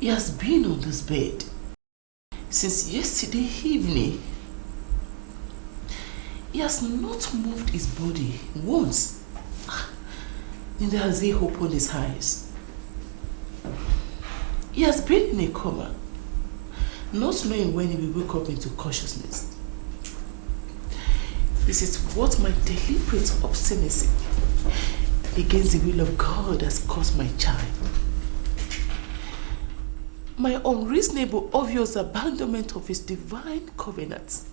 He has been on this bed since yesterday evening. He has not moved his body once. Neither has he opened his eyes. He has been in a coma, not knowing when he will wake up into consciousness. This is what my deliberate obstinacy against the will of God has caused my child. My unreasonable, obvious abandonment of his divine covenants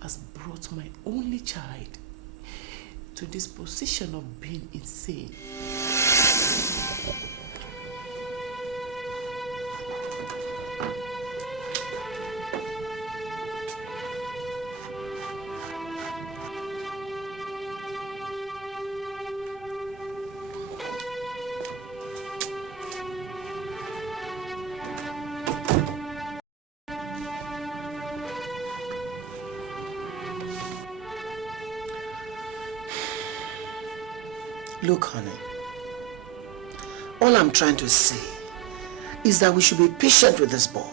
has brought my only child to this position of being insane. Look, honey, all I'm trying to say is that we should be patient with this boy.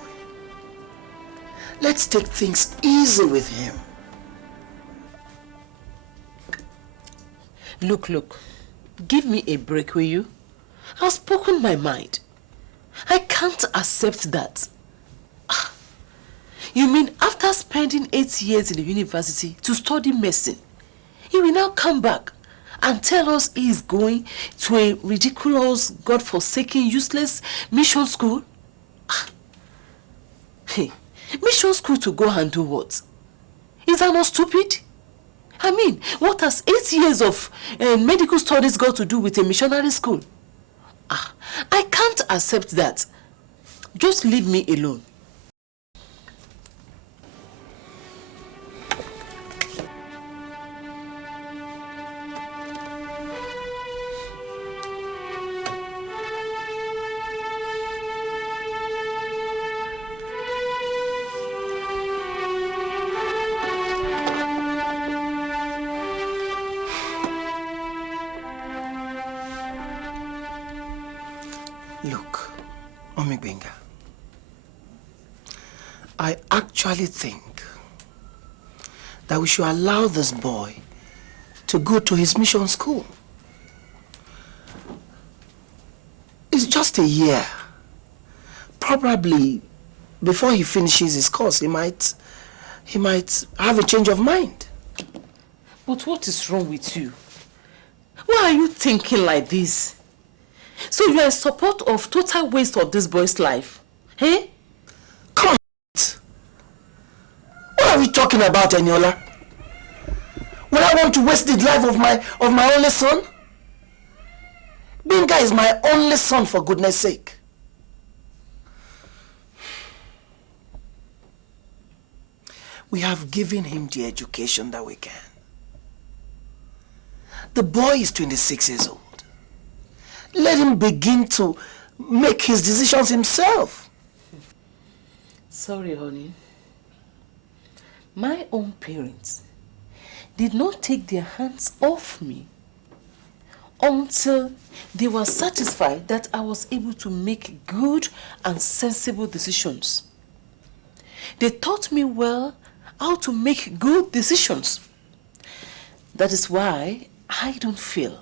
Let's take things easy with him. Look, give me a break, will you? I've spoken my mind. I can't accept that. You mean after spending 8 years in the university to study medicine, he will now come back and tell us he is going to a ridiculous, God-forsaken, useless mission school? Hey, mission school to go and do what? Is that not stupid? I mean, what has 8 years of medical studies got to do with a missionary school? I can't accept that. Just leave me alone. I actually think that we should allow this boy to go to his mission school. It's just a year. Probably before he finishes his course, he might have a change of mind. But what is wrong with you? Why are you thinking like this? So you are in support of total waste of this boy's life, eh? Come on. What are we talking about, Eniola? Would I want to waste the life of my only son? Binga is my only son, for goodness sake. We have given him the education that we can. The boy is 26 years old. Let him begin to make his decisions himself. Sorry, honey. My own parents did not take their hands off me until they were satisfied that I was able to make good and sensible decisions. They taught me well how to make good decisions. That is why I don't feel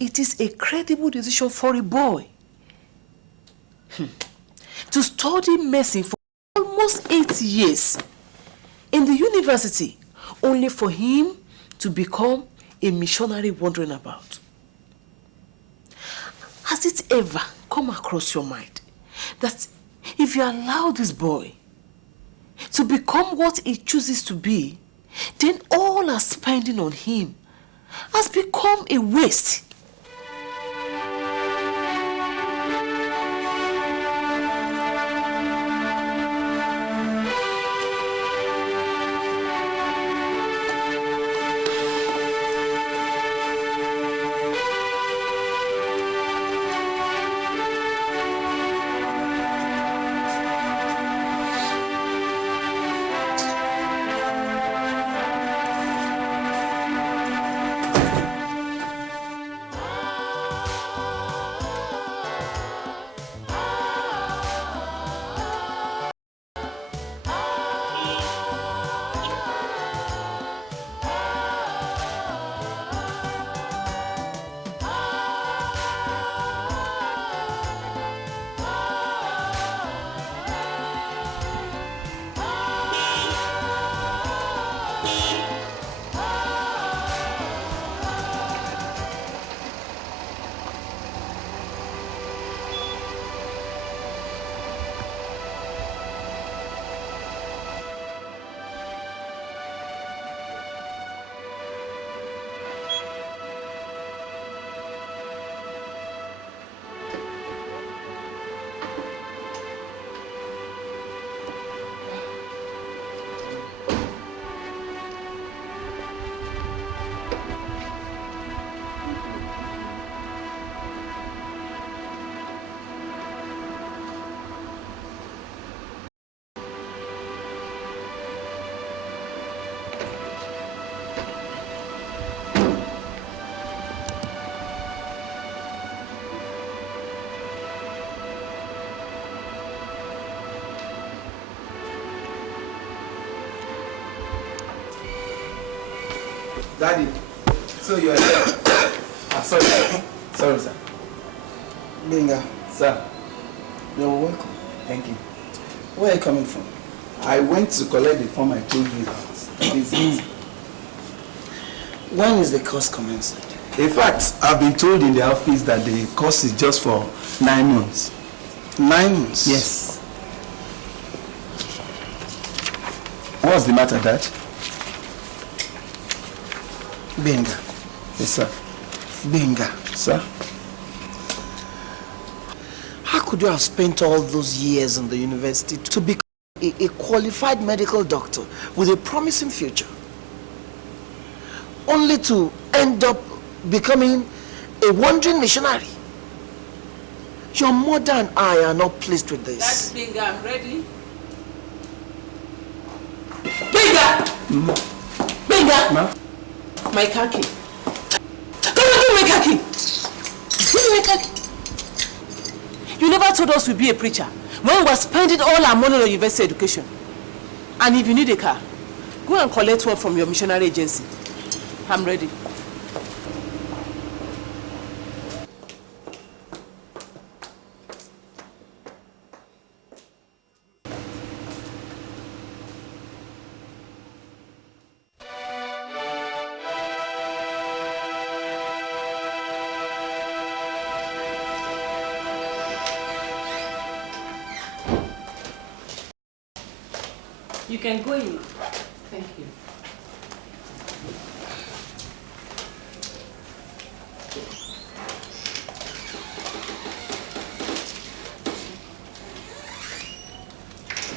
it is a credible decision for a boy to study medicine for almost 8 years in the university, only for him to become a missionary wandering about. Has it ever come across your mind that if you allow this boy to become what he chooses to be, then all our spending on him has become a waste? Daddy, so you are here. Sorry. Sorry, sir. Benga, Sir, you're welcome. thank you. Where are you coming from? I went to collect the form I told you about. This is it. When is the course commencing? In fact, I've been told in the office that the course is just for 9 months. 9 months? Yes. What's the matter, Dad? Benga. Yes, sir. Benga. Sir? How could you have spent all those years in the university to become a qualified medical doctor with a promising future, only to end up becoming a wandering missionary? Your mother and I are not pleased with this. That's Binga, I'm ready. Binga! Binga! Ma? My khaki. Come on, give me my khaki! Give me my khaki! You never told us we'd be a preacher when we were spending all our money on university education. And if you need a car, go and collect one from your missionary agency. I'm ready. You can go in. Thank you.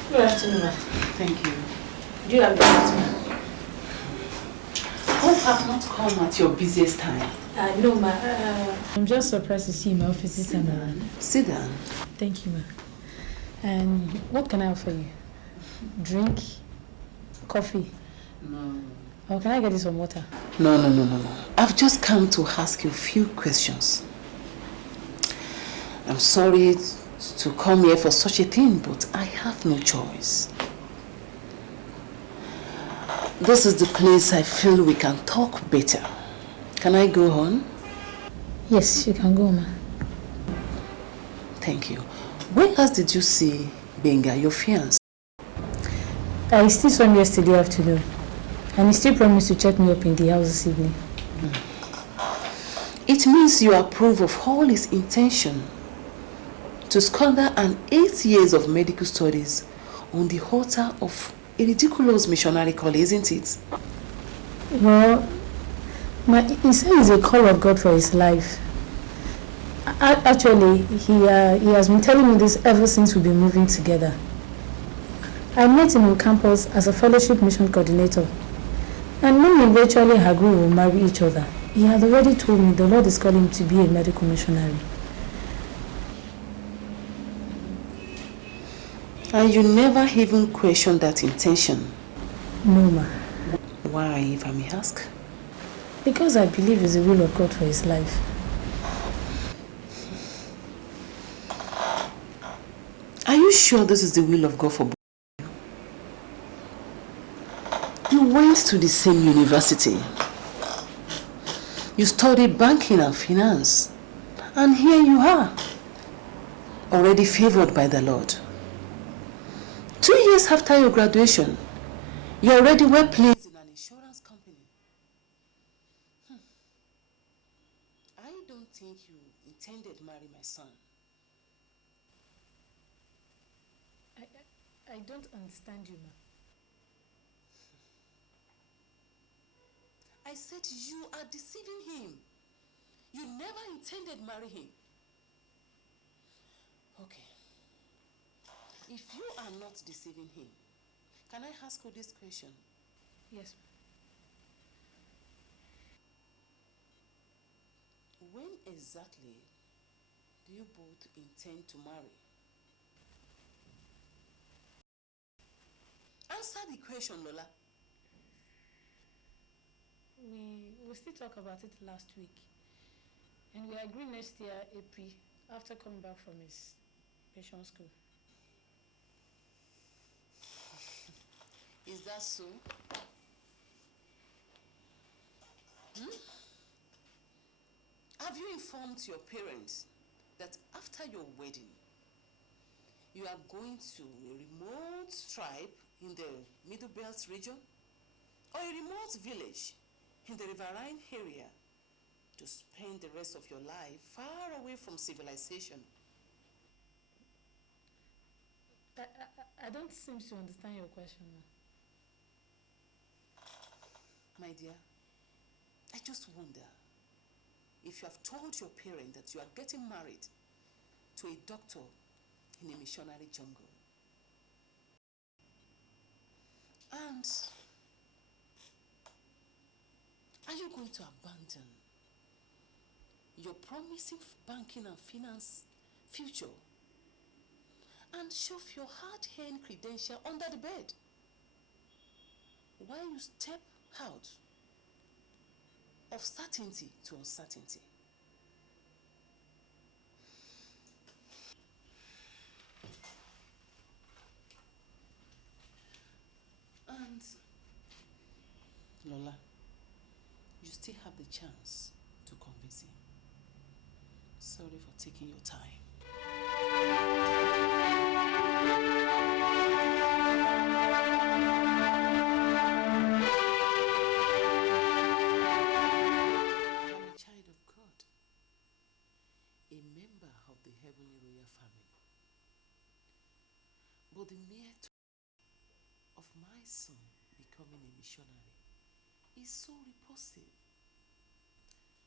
Good afternoon, ma'am. Thank you. Do you have the afternoon? Hope I've not come at your busiest time. No, ma. I'm just surprised to see my office this time around. Sit down. Thank you, ma. And what can I offer you? Drink? Coffee? No. Or can I get you some water? No. I've just come to ask you a few questions. I'm sorry to come here for such a thing, but I have no choice. This is the place I feel we can talk better. Can I go on? Yes, you can go, ma. Thank you. When last did you see Benga, your fiancé? I still saw him yesterday afternoon. And he still promised to check me up in the house this evening. It means you approve of all his intention to squander an 8 years of medical studies on the altar of a ridiculous missionary call, isn't it? Well, he said it's a call of God for his life. Actually, he has been telling me this ever since we've been moving together. I met him on campus as a fellowship mission coordinator. And when we eventually agreed we will marry each other, he had already told me the Lord is calling him to be a medical missionary. And you never even questioned that intention? No, ma. Why, if I may ask? Because I believe it's the will of God for his life. Are you sure this is the will of God for both of you? You went to the same university. You studied banking and finance. And here you are, already favored by the Lord. 2 years after your graduation, you're already well placed in an insurance company. I don't think you intended to marry my son. I don't understand you, ma. I said you are deceiving him. You never intended to marry him. Okay. If you are not deceiving him, can I ask you this question? Yes, ma. When exactly do you both intend to marry? Answer the question, Lola. We still talk about it last week. And we agreed next year, April, after coming back from his mission school. Is that so? Have you informed your parents that after your wedding, you are going to a remote tribe in the Middle Belt region or a remote village in the riverine area to spend the rest of your life far away from civilization? I don't seem to understand your question, ma. My dear, I just wonder if you have told your parents that you are getting married to a doctor in a missionary jungle. And are you going to abandon your promising banking and finance future and shove your hard-earned credential under the bed while you step out of certainty to uncertainty? And Lola, you still have the chance to convince him. Sorry for taking your time. I'm a child of God, a member of the heavenly royal family. But the mere thought of my son becoming a missionary is so repulsive,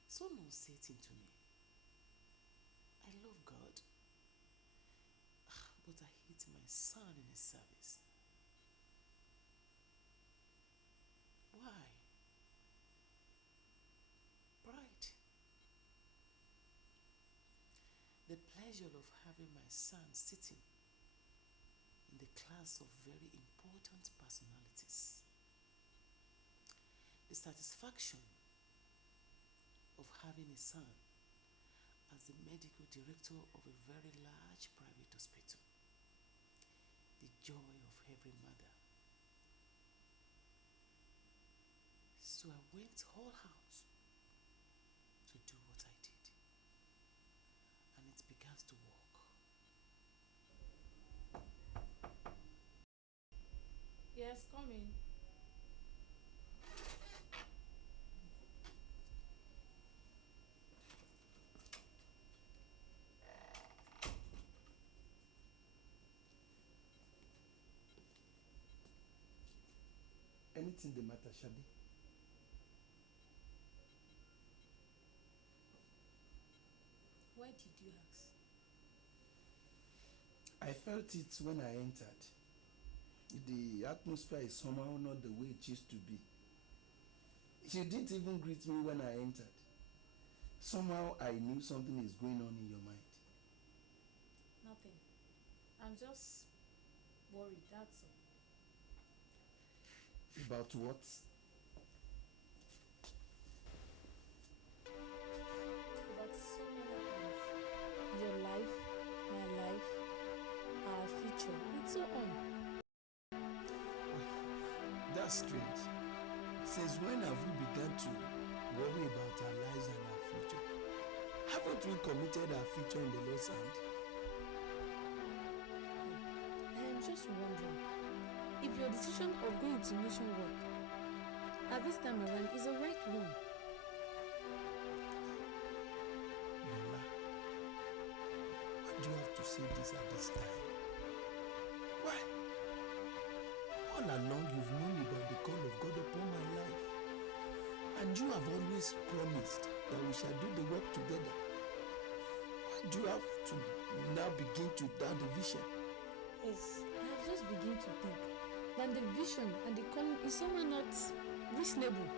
so nauseating to me. I love God, but I hate my son in his service. Why? Pride. The pleasure of having my son sitting in the class of very important personalities. The satisfaction of having a son as the medical director of a very large private hospital. The joy of every mother. So I went all out to do what I did. And it began to work. Yes, come in. Anything the matter, Shadi? Why did you ask? I felt it when I entered. The atmosphere is somehow not the way it used to be. You didn't even greet me when I entered. Somehow I knew something is going on in your mind. Nothing. I'm just worried, that's all. About what? About so many things. Your life, my life, our future, and so on. That's strange. Since when have we begun to worry about our lives and our future? Haven't we committed our future in the Lord's hand? I am just wondering if your decision of going to mission work at this time around is the right one. Lola, why do you have to say this at this time? Why? All along you've known about the call of God upon my life. And you have always promised that we shall do the work together. Why do you have to now begin to doubt the vision? Yes, I have just begun to think that the vision and the calling is somehow not reasonable.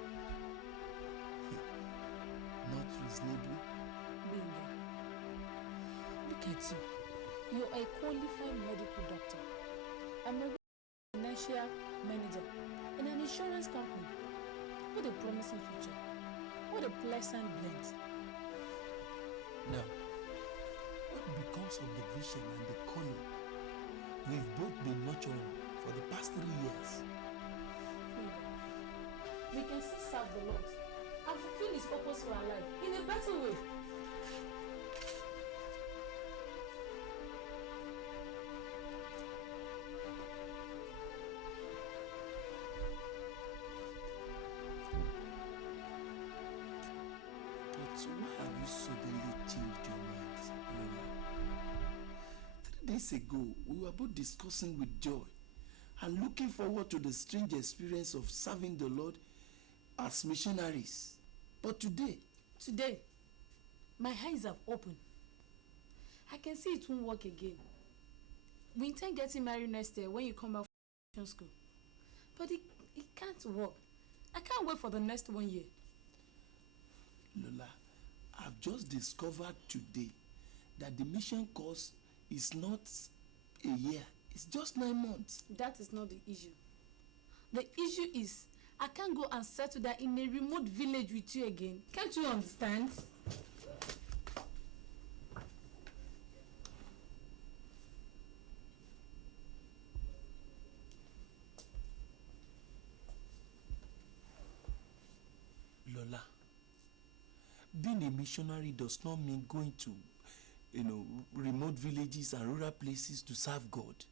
Not reasonable? Bingo. Look at you. You are a qualified medical doctor. I'm a financial manager in an insurance company. What a promising future. What a pleasant blend. Now, what becomes of the vision and the calling we've both been nurturing for the past 3 years? We can still serve the Lord and fulfill His purpose for our life in a better way. So why have you suddenly changed your mind, Lola? 3 days ago, we were both discussing with joy and looking forward to the strange experience of serving the Lord as missionaries. But today, my eyes have opened. I can see it won't work again. We intend getting married next year when you come back from school. But it can't work. I can't wait for the next 1 year. Lola, I've just discovered today that the mission course is not a year. It's just 9 months. That is not the issue. The issue is I can't go and settle that in a remote village with you again. Can't you understand? Lola, being a missionary does not mean going to, remote villages and rural places to serve God.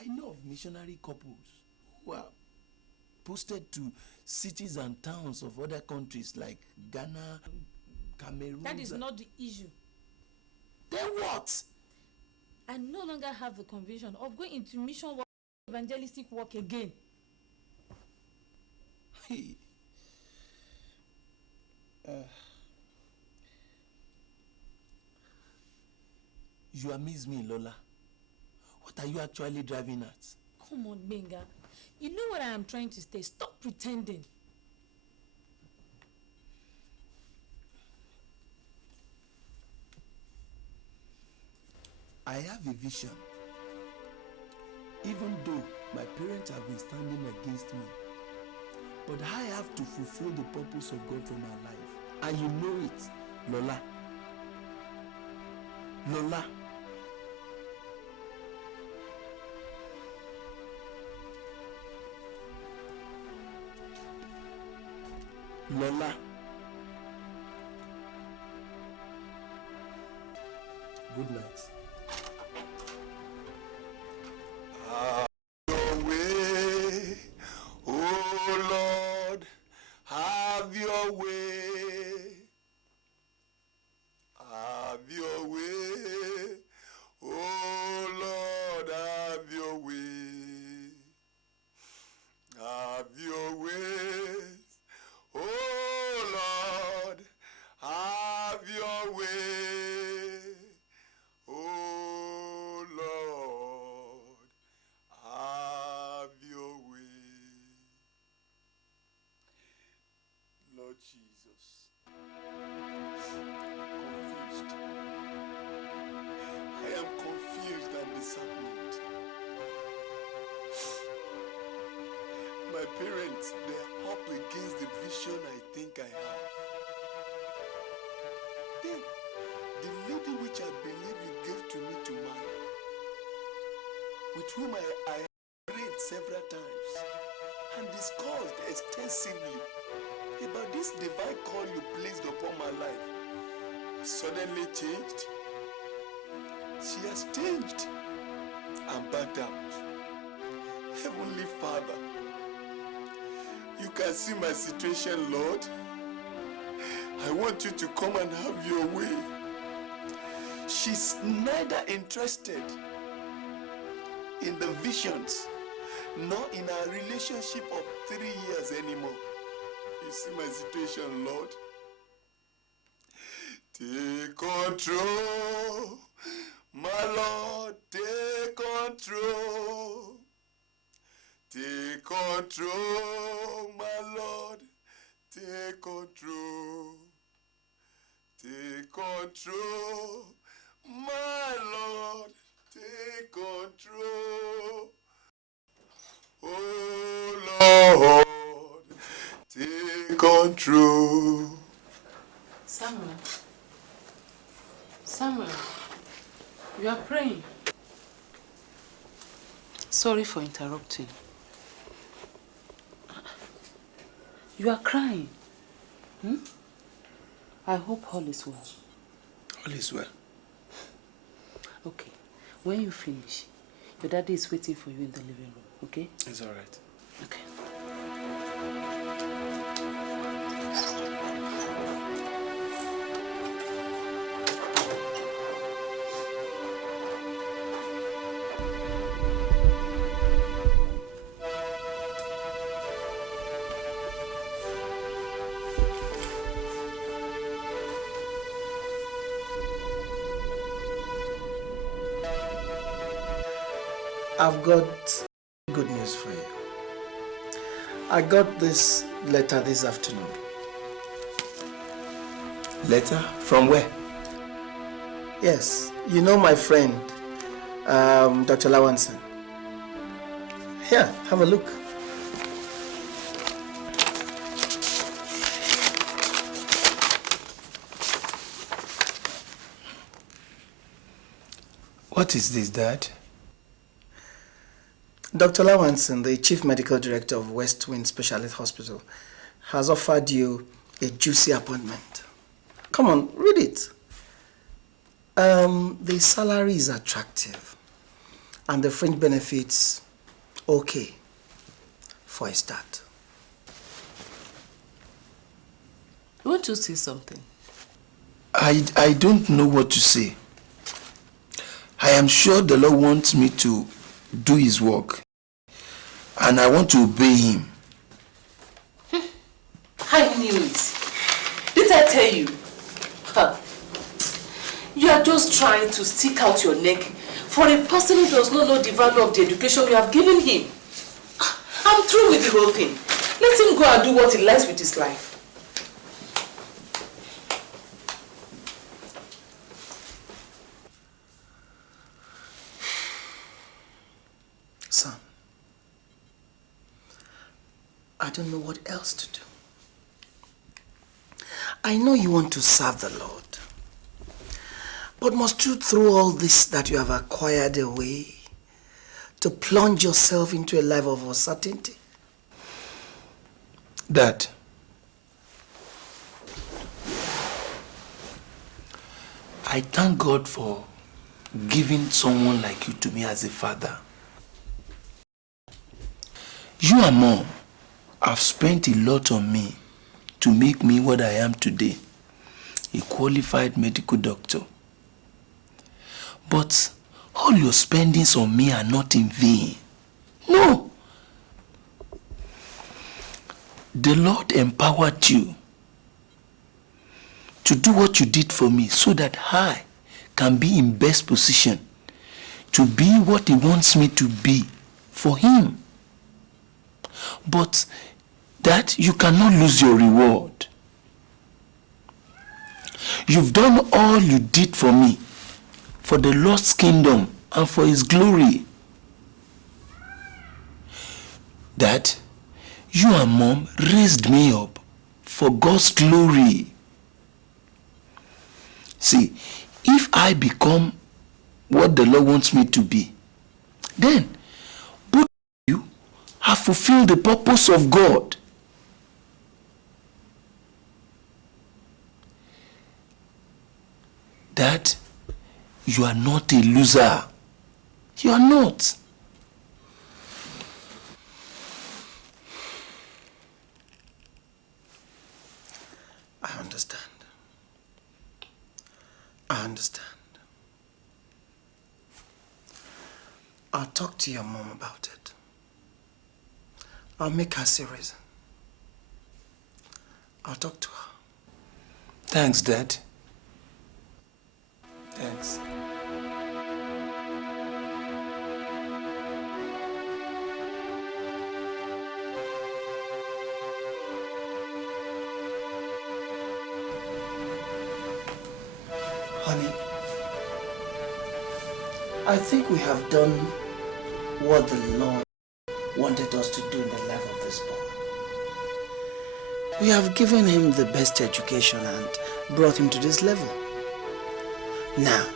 I know of missionary couples who are posted to cities and towns of other countries like Ghana, Cameroon. That is not the issue. Then what? I no longer have the conviction of going into mission work, evangelistic work again. Hey. You amaze me, Lola. What are you actually driving at? Come on, Benga. You know what I am trying to say. Stop pretending. I have a vision. Even though my parents have been standing against me, but I have to fulfill the purpose of God for my life. And you know it, Lola. Lola. Lola. Good night. Have your way, oh Lord, have your way. Have your way, oh Lord, have your way. Have your way, oh Lord, have your way. Oh Lord, have your way. Lord Jesus, confused. I am confused and disappointed. My parents, they are up against the vision I think I have. Then, the lady which I believe you gave to me to marry, with whom I prayed several times and discussed extensively about this divine call you placed upon my life, suddenly changed. She has changed and backed out. Heavenly Father, you can see my situation, Lord. I want you to come and have your way. She's neither interested in the visions nor in our relationship of 3 years anymore. You see my situation, Lord. Take control, my Lord, take control. Take control, my Lord, take control. Take control, my Lord, take control. Oh Lord, take control. Samuel, you are praying. Sorry for interrupting. You are crying. I hope all is well. All is well. Okay. When you finish, your daddy is waiting for you in the living room, okay? It's all right. Okay. I've got good news for you. I got this letter this afternoon. Letter? From where? Yes, you know my friend, Dr. Lawanson. Here, have a look. What is this, Dad? Dr. Lawanson, the Chief Medical Director of West Wind Specialist Hospital, has offered you a juicy appointment. Come on, read it. The salary is attractive and the fringe benefits okay for a start. You want to say something? I don't know what to say. I am sure the Lord wants me to do his work, and I want to obey him. I knew it. Did I tell you? Huh. You are just trying to stick out your neck for a person who does not know the value of the education you have given him. I'm through with the whole thing. Let him go and do what he likes with his life. Son, I don't know what else to do. I know you want to serve the Lord, but must you throw all this that you have acquired away to plunge yourself into a life of uncertainty? Dad, I thank God for giving someone like you to me as a father. You and Mom have spent a lot on me to make me what I am today, a qualified medical doctor. But all your spendings on me are not in vain. No. The Lord empowered you to do what you did for me so that I can be in best position to be what he wants me to be for him. But that you cannot lose your reward. You've done all you did for me, for the Lord's kingdom and for his glory. That you and Mom raised me up for God's glory. See, if I become what the Lord wants me to be, then both of you have fulfilled the purpose of God. That you are not a loser. You are not. I understand. I understand. I'll talk to your mom about it. I'll make her see reason. I'll talk to her. Thanks, Dad. Thanks. Honey, I think we have done what the Lord wanted us to do in the life of this boy. We have given him the best education and brought him to this level. Now,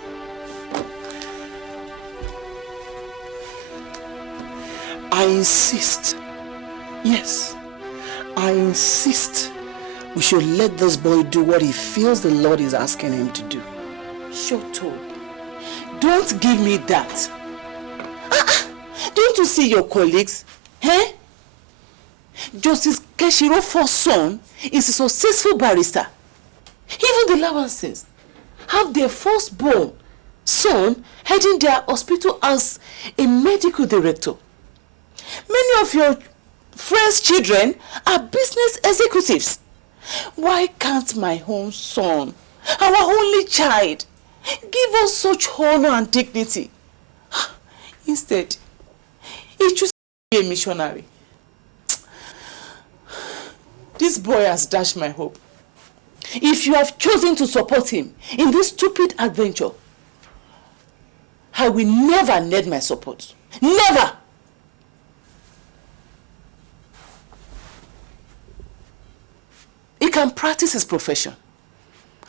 I insist, yes, I insist we should let this boy do what he feels the Lord is asking him to do. Shut up. Don't give me that. Don't you see your colleagues? Eh? Justice Keshirofo's son is a successful barrister. Even the Lawansons have their firstborn son heading their hospital as a medical director. Many of your friends' children are business executives. Why can't my own son, our only child, give us such honor and dignity? Instead, He chose to be a missionary. This boy has dashed my hope. If you have chosen to support him in this stupid adventure, I will never need my support. Never! He can practice his profession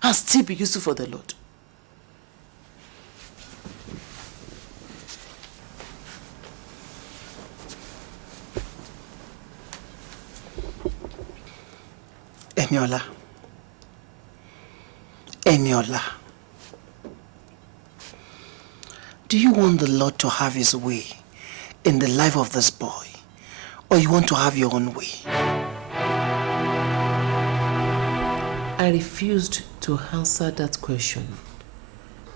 and still be useful for the Lord. Eniola, do you want the Lord to have his way in the life of this boy, or you want to have your own way? I refused to answer that question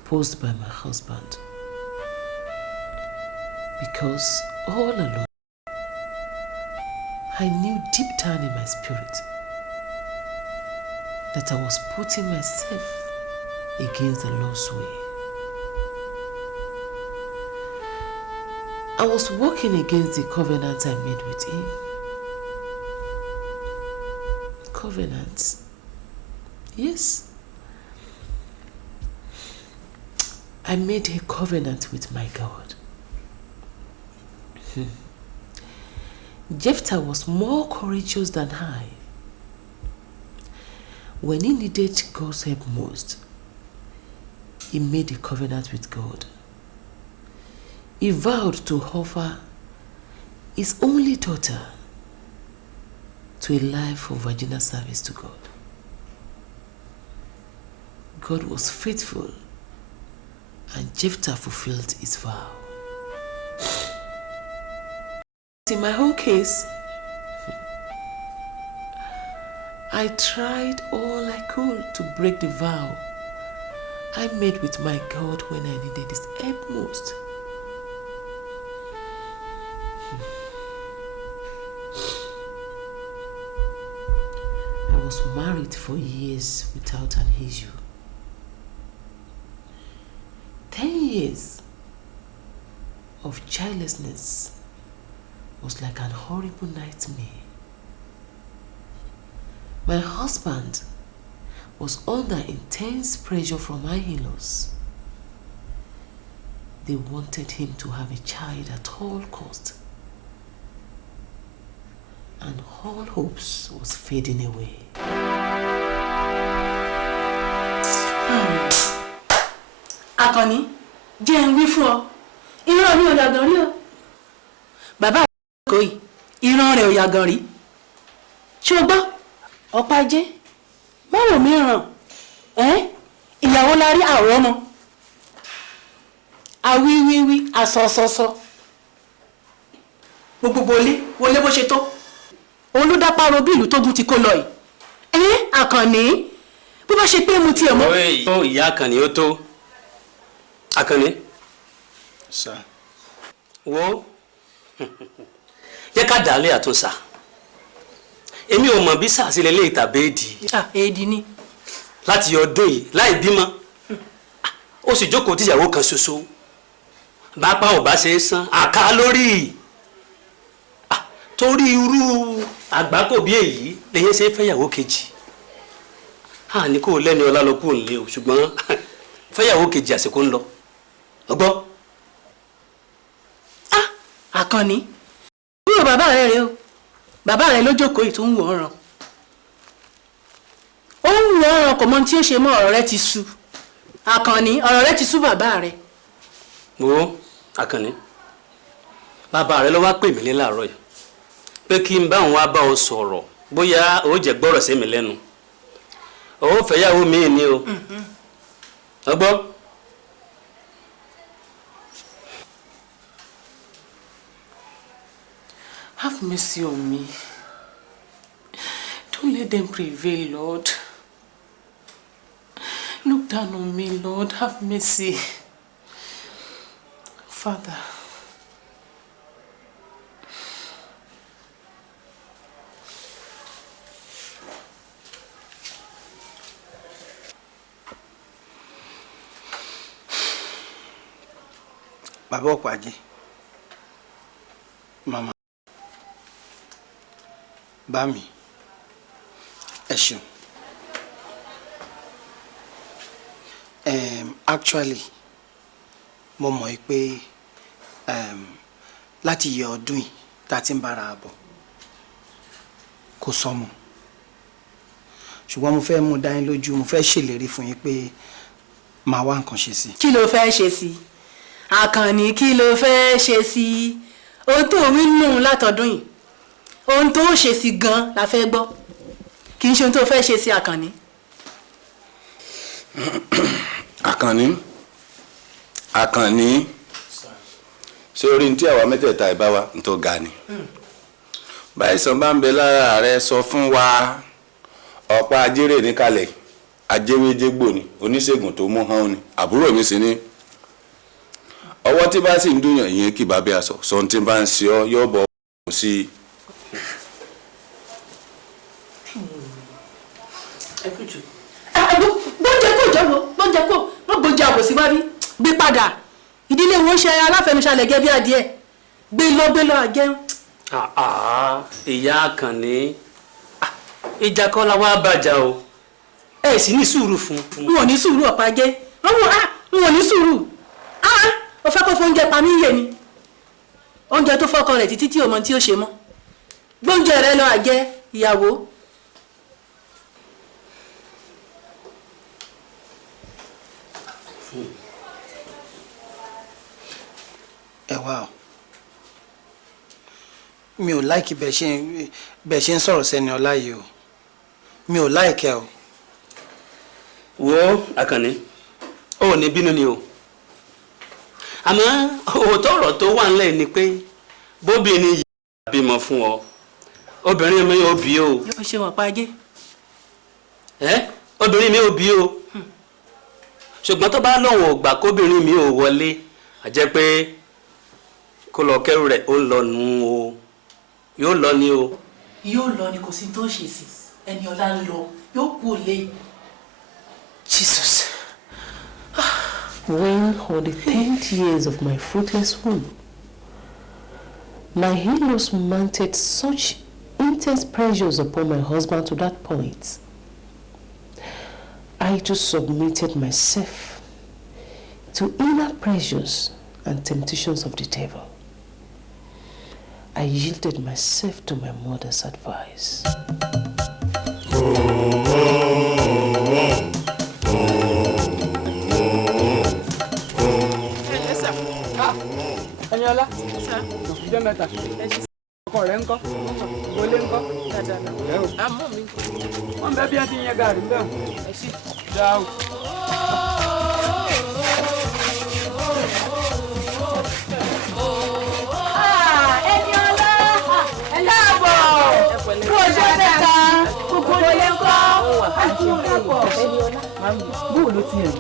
posed by my husband because all along I knew deep down in my spirit that I was putting myself against the Lord's way. I was working against the covenant I made with him. Covenant? Yes. I made a covenant with my God. Jephthah was more courageous than I. When he needed God's help most, he made a covenant with God. He vowed to offer his only daughter to a life of virginal service to God. God was faithful, and Jephthah fulfilled his vow. In my own case, I tried all I could to break the vow I made with my God when I needed his help most. I was married for years without an issue. 10 years of childlessness was like an horrible nightmare. My husband was under intense pressure from my in-laws. They wanted him to have a child at all costs, and all hopes was fading away. Akọni, jẹ́ n wí fún ọ. Ìran mi ò yàgàn rí o. Bàbá kò yìí, ìran rẹ̀ ò yàgàn rí. Ṣé o gbọ́? Ọ̀pá jẹ́. Báwo mi ràn? Ìyàwó la rí àwọ̀ ọmọ. Awíwíwí, asọ̀sọ̀sọ̀. Gbogbo wọlé bó ṣe tó. Olùdápàrọ̀ bí ìlú tógun ti kó lọ yìí. Akọni, bó bá ṣe pé mu tiẹ̀ mọ́. Ó ìyá Akànní ó tó. Akànní. Sir. Wo. Jẹ́ ká dàálé àtúnṣà. Èmi ò mọ̀ bí sàásílẹ̀ lè tàbí èdì. Èdì ni. Láti ọdún yìí láì bímọ. Ó sì jókòó tíyàwó kan ṣoṣo. Bápá ò bá ṣe é san àká lórí. Torí irú àgbákò bí èyí lèyẹn ṣe fẹ́yàwó kejì. Ní kò lẹ́ni ọlá lọ kúrò nílé o, ṣùgbọ́n fẹ́yàwó kejì àsìkò ń lọ. Ọgbọ́. Akànní, kúrò bàbá rẹ̀ rẹ̀ o. Bàbá rẹ̀ ló jókòó yìí tó ń wò ọ̀ràn. Ó ń wò ọ̀ràn kò mọ tí ó ṣe mọ́ ọ̀rọ̀ rẹ̀ ti sú. Akànní, ọ̀rọ̀ rẹ̀ ti sú bàbá rẹ̀. Wo Akànní, bàbá rẹ̀ ló wá pè mí lé láàárọ̀ yìí pé kí n bá òun wá bá ọ sọ̀rọ̀ bóyá ó jẹ́ gbọ́rọ̀ sí mi lẹ́nu. Ó fẹ́yàwó mi ni o. Ọgbọ́. Have mercy on me. Don't let them prevail, Lord. Look down on me, Lord. Have mercy. Father. Bàbá Ọ̀pàjì. Mama. Bami. Ẹ ṣeun. Actually, mo mọ̀ pé láti yẹ ọdún yìí tá ti ń bára bọ̀ kò sọmọ. Ṣùgbọ́n mo fẹ́ mú dá yín lójú, mo fẹ́ ṣèlérí fún yín pé màá wá nǹkan ṣe sí. Kí ló fẹ́ ṣe sí? Àkànní kí ló fẹ́ ṣe sí? Ohun tó wí nù látọdún yìí. Ohun tó ṣe sí gan la fẹ́ gbọ́. Kì í ṣe ohun tó fẹ́ ṣe sí Àkànní. Àkànní ṣé orí ní tí àwa mẹ́tẹ̀ẹ̀ta ìbá wa ń tó ga ni. Báyìí sàn bá ń bẹ lára rẹ sọ fún wa. Ọ̀pá ajérè níkàlẹ̀ ajéwéjégbò ni oníṣègùn tó mú hán ni àbúrò mi sì ni. Ọwọ́ tí bá sì ń dùnyàn ìyẹn kì bá bí aṣọ sọ tí bá ń ṣe ọ yóò bọ̀ ọ́ sí. Gbọ́njẹ kó wọ́n gbọ́njẹ àbòsí wá bí gbé padà ìdílé wọn ṣe aláfẹnuṣalẹ̀ gẹ́gẹ́ bí adìẹ gbé lọ àjẹun. Ìyá Àkànní ìjà kọ́ la wá bàjá o ẹ sì ní sùúrù fún. n ò ní sùúrù ọ̀pá jẹ́ n ò ní sùúrù ó fẹ́ kó fóúnjẹ pa mí yé ni oúnjẹ tó fọ́kọ rẹ̀ títí tí ò mọ tí ó ṣe mọ́ gbóúnjẹ rẹ lọ àjẹ ìyàwó. Ẹ wá o, mi ò láìkí bẹ́ẹ̀ ṣe ń sọ̀rọ̀ sẹ́ni ọlá yìí o, mi ò láìkẹ́ o. Wo Àkànní ó ní bínú ni o àmọ́ òótọ́ ọ̀rọ̀ tó wà ńlẹ̀ ni pé bóbìnrin yìí bímọ fún ọ obìnrin mi ò bí o. ó ṣe wọn pa ajé. Obìnrin mi ò bí o ṣùgbọ́n tó bá lọ́wọ́ ò gbà kóbìnrin mi ò wọlé a jẹ́ pé kó lọ kẹ́rù rẹ̀ ó ń lọ nù o yóò lọ ni o. yóò lọ ni kò sí tó ṣe sí ẹni ọlá ń lọ yóò kú òlé. Jesus. When on the 10th years of my fruitless womb, my in-laws mounted such intense pressures upon my husband to that point, I too submitted myself to inner pressures and temptations of the devil. I yielded myself to my mother's advice. Ẹniọlá, ìjọ mẹ́ta. Ọkọ rẹ̀ ńkọ́? Wọlé ńkọ́? Àmọ́ mi. Wọ́n bẹ bí ẹ ti yan gàrí ń bẹ̀. Ẹ sí. Dáa o. Ẹniọlá, ẹ káàbọ̀. Kú ọjọ́ mẹ́ta. Gbogbo ilé ńkọ́? Bóò ló ti yàn?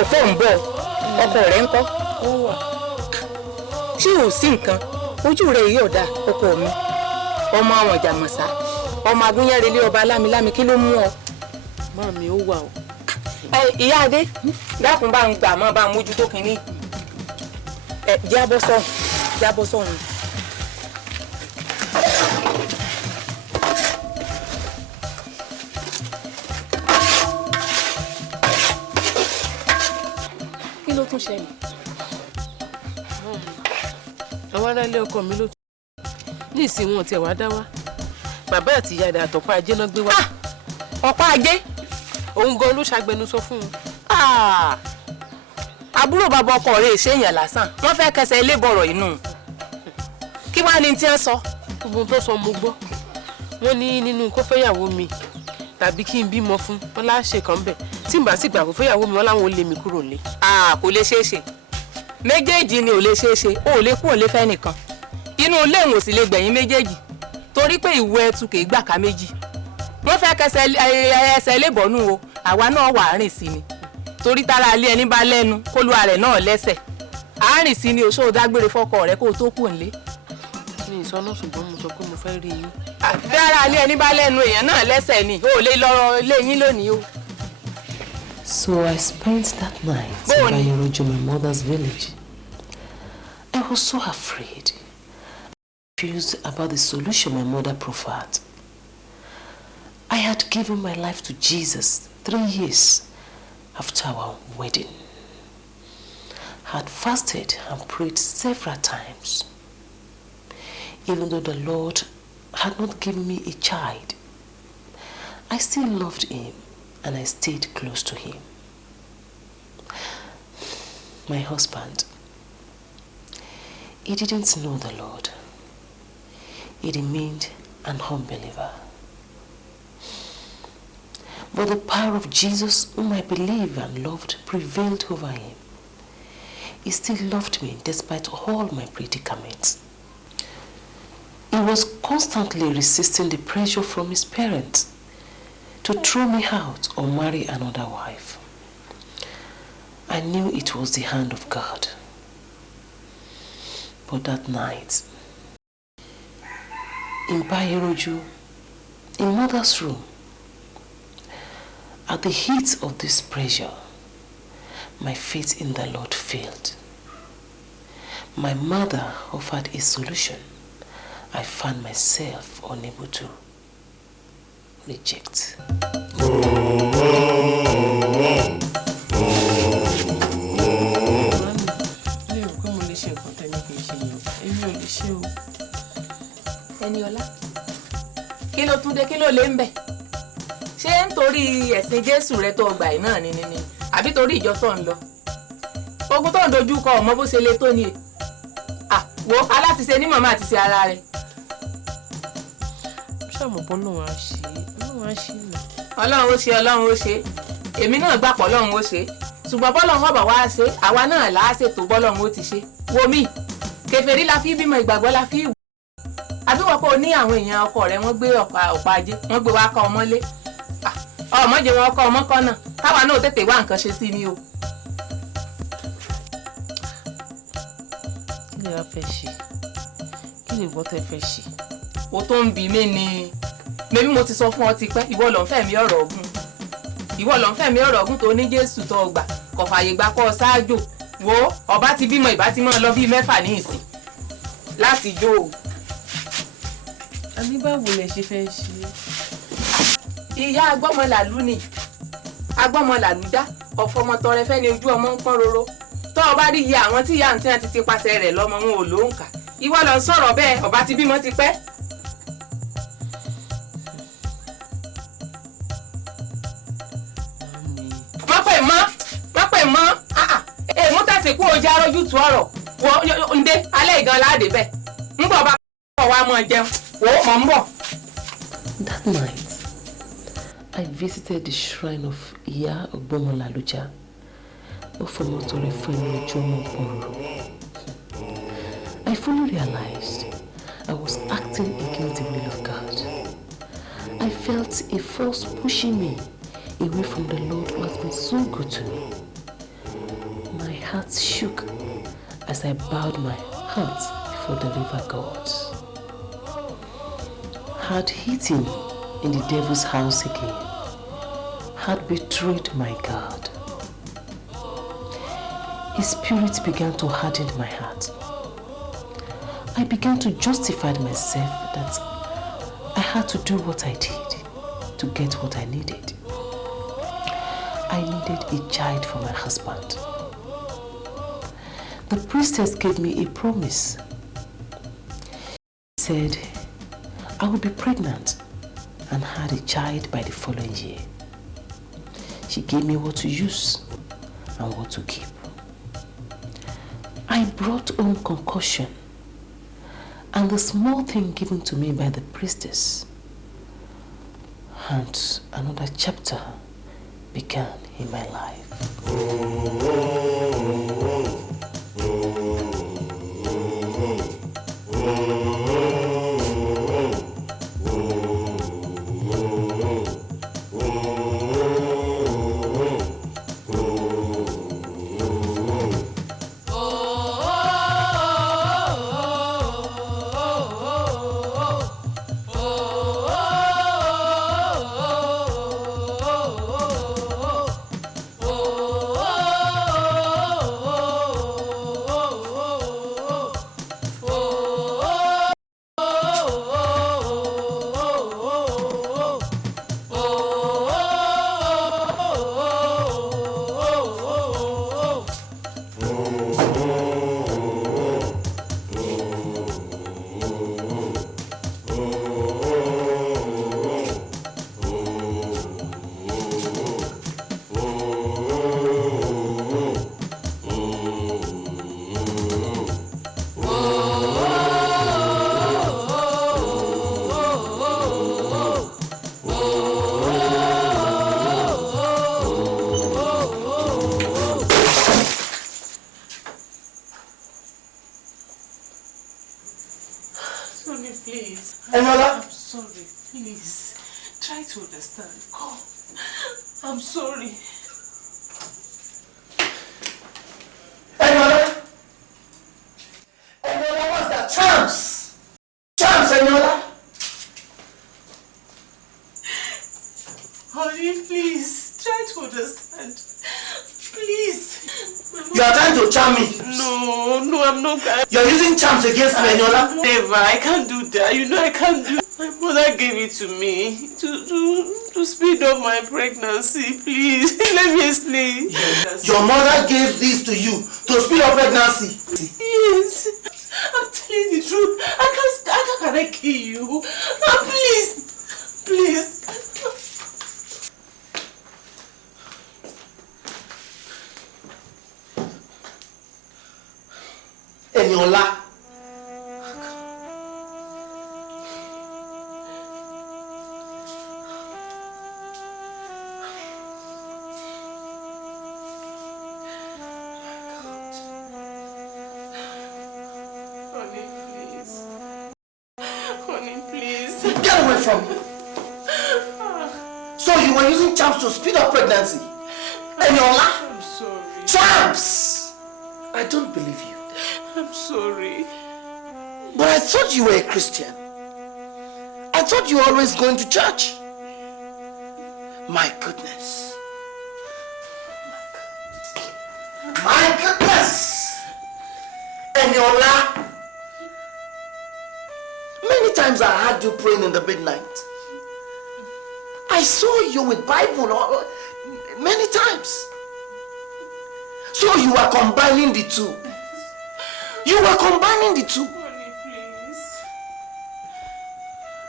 Ó tó ń bọ̀, ọkọ rẹ̀ ńkọ́? Ṣé ò sí nǹkan? Ojú rẹ̀ yìí ọ̀dà ọkọ mi. Ọmọ àwọn ìjàmọ̀sá. Ọmọ agúnyẹ́rẹ́lé ọba lámilámi kí ló mú ọ? Màmí ó wà o. Ìyá Adé, dákun bá ń gbà mọ́ bá ń mójútó kínní. Jábọ́ sọ́run. Kí ló tún ṣẹlẹ̀? Àwọn aráalé ọkọ mi ló tún ní ìsìn wọn tí ẹ wá dá wá. Bàbá àti ìyá rẹ̀ àtọ̀pá ajé náà gbé wá. Ọ̀pá ajé? Òun gan ló ṣàgbẹnusọ fún un. Àbúrò bàbá ọkọ rẹ̀ ṣèyàn lásán. Wọ́n fẹ́ kẹsẹ̀ ilé bọ̀rọ̀ inú. Kí wàá ní tí wọ́n sọ? Gbogbo tó sọ mo gbọ́. Wọ́n ní nínú kó fẹ́yàwó mi tàbí kí n bímọ fún wọn láṣẹ kan bẹ̀. Tí n bá sì gbà kó fẹ́yàwó mi wọn láwọn ò lé mi kúrò lé. Kò lè ṣeé ṣe. Méjèèjì ni ò lè ṣeé ṣe. O ò lè kú ò lè fẹ́ nìkan. Inú ilé ìwọ̀n sì lè gbẹ̀yìn méjèèjì. Torí pé ìwọ ẹtu kì í gbà ká méjì. Wọ́n fẹ́ kẹsẹ̀ ẹsẹ̀ ilé bọ̀nú o. Àwa náà wà á rìn sí ni. Torí tára alé ẹni bá lẹ́nu kólúwa rẹ̀ náà lẹ́sẹ̀. Àárín sí ni o ṣó dágbére fọ́kọ rẹ̀ kó o tó kù nílé. Ní ìsọnà ṣùgbọ́n mo sọ pé mo fẹ́ rí yín. Tára alé ẹni bá lẹ́nu èèyàn náà lẹ́sẹ̀ ni. O ò lè lọ́rọ̀ ilé yín lónìí o. So I spent that night in Bayorojo, my mother's village. I was so afraid. confused about the solution my mother proffered. I had given my life to Jesus 3 years after our wedding. I had fasted and prayed several times. Even though the Lord had not given me a child, I still loved him and I stayed close to him. My husband, he didn't know the Lord. He remained an unbeliever. But the power of Jesus, whom I believed and loved, prevailed over him. He still loved me despite all my predicaments. He was constantly resisting the pressure from his parents to throw me out or marry another wife. I knew it was the hand of God. But that night, in Bayeroju, in mother's room, at the heat of this pressure, my faith in the Lord failed. My mother offered a solution I found myself unable to reject. Eniola, kí ló tún dé, kí ló lè ń bẹ̀? Ṣé nítorí ẹ̀sìn Jésù rẹ tó gbà náà ni àbí torí ìjọ tó ń lọ? Ogun tó ń dojú kọ ọmọ bó ṣe le tó ni. Wo alátiṣe ní màmá àti ṣe ara rẹ̀. Ṣàmọ̀ bọ́ lòun á ṣe nà. Ọlọ́run ó ṣe. Èmi náà gbà pọ̀ Ọlọ́run ó ṣe. Ṣùgbọ́n bọ́lọ́run ọ̀bà wá ṣe, àwa náà là á ṣètò bọ́lọ́run ó ti ṣe. Wo mi, kèfèrí la fi bímọ, ìgbàgbọ́ la fi wù. Àbí wọ́n kò ní àwọn èèyàn ọkọ rẹ̀ wọ́n gbé ọ̀pá ajé, wọ́n gbé wá kọ́ ọmọlé. Ọmọ jẹ wọn kọ́ ọmọ kọ́ náà, káwa náà tètè wá nǹkan ṣe sí ni o. Kí ni a fẹ́ ṣe? Kí ni ìwọ tẹ́ fẹ́ ṣe? O tó ń bi mí ni. Mẹ́bí mo ti sọ fún ọ ti pẹ́, ìwọ ló ń fẹ́ mi ọ̀rọ̀ ogun. Ìwọ ló ń fẹ́ mi ọ̀rọ̀ ogun tó ní Jésù tó gbà, kò fààyè gbà kọ́ ṣáájò. Wo ọba ti bímọ ìbá ti máa lọ bí 6 ní ìsìn. Láti jó o. Àní báwo lẹ ṣe fẹ́ ṣe? Ìyá agbọ́mọlàlú ni. Agbọ́mọlàlú dá, ọ̀fọmọtọrẹ fẹ́ ni ojú ọmọ ń pọ́n roro. Tó o bá rí iye àwọn tí ìyá àǹtí àti ti pàṣẹ rẹ̀ lọ́mọ wọn ò lóǹkà. Ìwọ ló ń sọ̀rọ̀ bẹ́ẹ̀, ọba ti bímọ ti pẹ́. Má pè mọ́. Mú tẹ̀sí kú ojú arójú tu ọ̀rọ̀. Wo ǹdé alẹ́ ìgan láàdé bẹ́ẹ̀. Ń bọ̀ bá kọ̀ wá mọ́ jẹun. Wo mọ̀ ń bọ̀. That night, I visited the shrine of Iya Ogbomolaluja, Ofomotore Femi Ojomo. I fully realized I was acting against the will of God. I felt a force pushing me away from the Lord who has been so good to me. My heart shook as I bowed my heart before the living God. Had hidden in the devil's house again, had betrayed my God. His spirit began to harden my heart. I began to justify myself that I had to do what I did to get what I needed. I needed a child for my husband. The priestess gave me a promise. She said I would be pregnant and had a child by the following year. She gave me what to use and what to keep. I brought home concussion and the small thing given to me by the priestess, and another chapter began in my life. to understand. Come. I'm sorry. Eniola! Eniola, what's that? Champs! Champs, Eniola! Honey, please, try to understand. Please. You are trying to charm me. No, I'm not. You're using charms against me, Eniola? Never, I can't do that. You know I can't do. My mother gave it to me to speed up my pregnancy. Please, let me explain. Your mother gave this to you to speed up pregnancy? Yes, I'm telling the truth. I can't kill you. Please. Eniola. Honey, please. Get away from me. So you were using charms to speed up pregnancy? Eniola? I'm sorry. Charms! I don't believe you. I'm sorry. But I thought you were a Christian. I thought you were always going to church. My goodness. My goodness! Eniola! Many times I heard you praying in the midnight. I saw you with Bible many times. So you were combining the two. You were combining the two. Honey, please.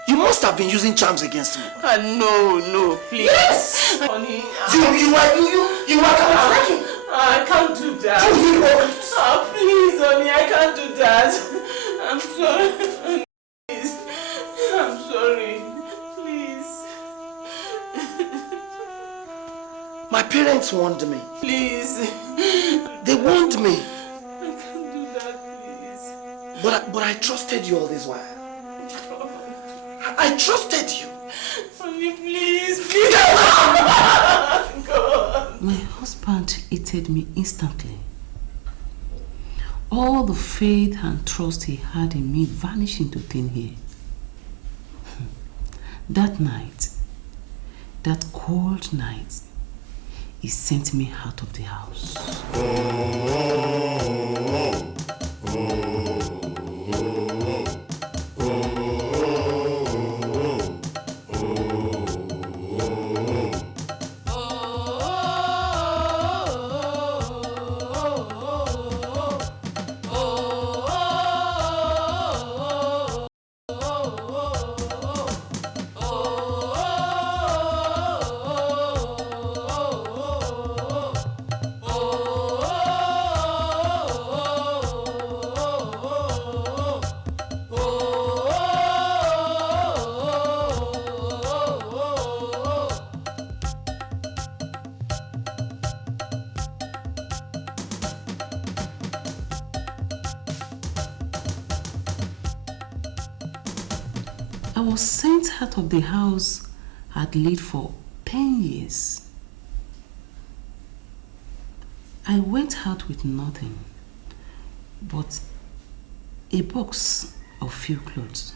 You must have been using charms against me. No, please. Yes! Honey, You were camouflaging. I can't do that. You hypocrite. Please, honey, I can't do that. I'm sorry. Please. I'm sorry. Please. My parents warned me. Please. They warned me. I can't do that, please. But I trusted you all this while. I trusted you. Honey, please. God. My husband hated me instantly. All the faith and trust he had in me vanished into thin air. That night, that cold night, he sent me out of the house. I was sent out of the house I'd lived for 10 years. I went out with nothing but a box of few clothes.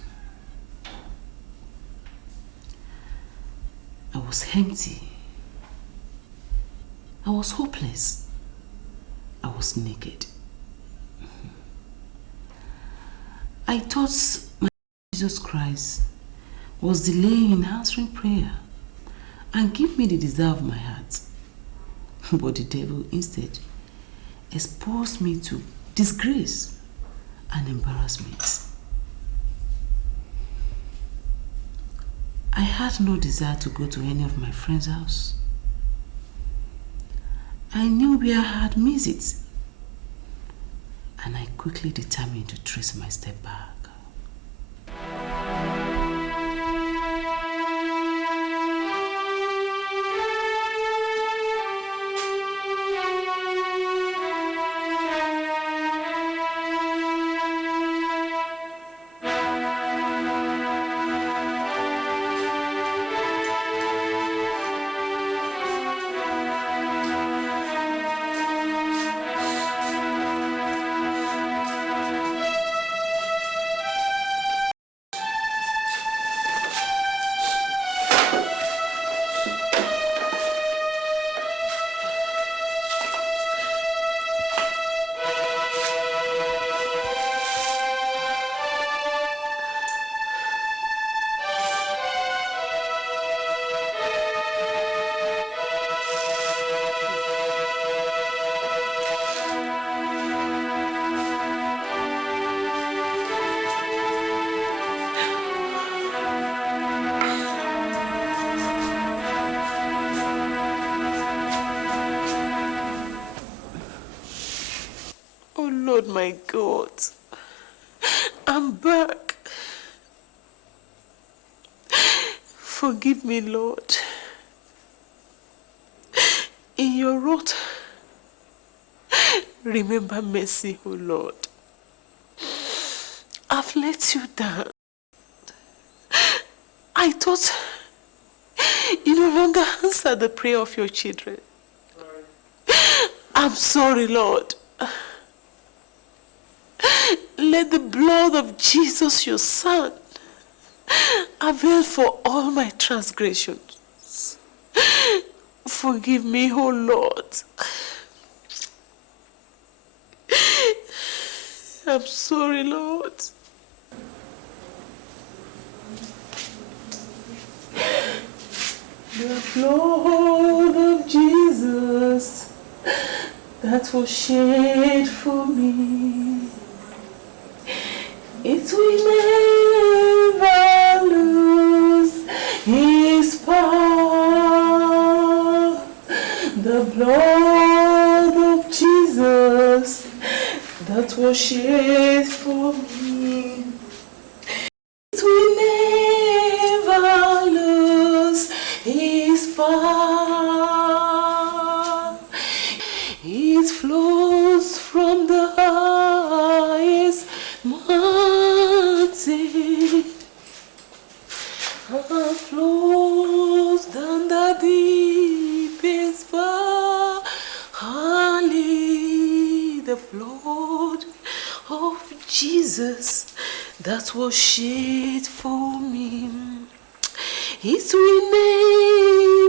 I was empty. I was hopeless. I was naked. I thought my Jesus Christ was delaying in answering prayer and give me the desire of my heart. But the devil instead exposed me to disgrace and embarrassment. I had no desire to go to any of my friends' house. I knew where I had missed it, and I quickly determined to trace my step back. my God. I'm back. Forgive me, Lord. In your wrath, remember mercy, O Lord. I've let you down. I thought you no longer answer the prayer of your children. I'm sorry, Lord. Let the blood of Jesus, your Son, avail for all my transgressions. Forgive me, O Lord. I'm sorry, Lord. The blood of Jesus that was shed for me, it will never lose its power. The blood of Jesus that was shed for me, it will never lose its power. It flows from the highest mountain and flows down the deepest valley. The blood of Jesus that was shed for me, it will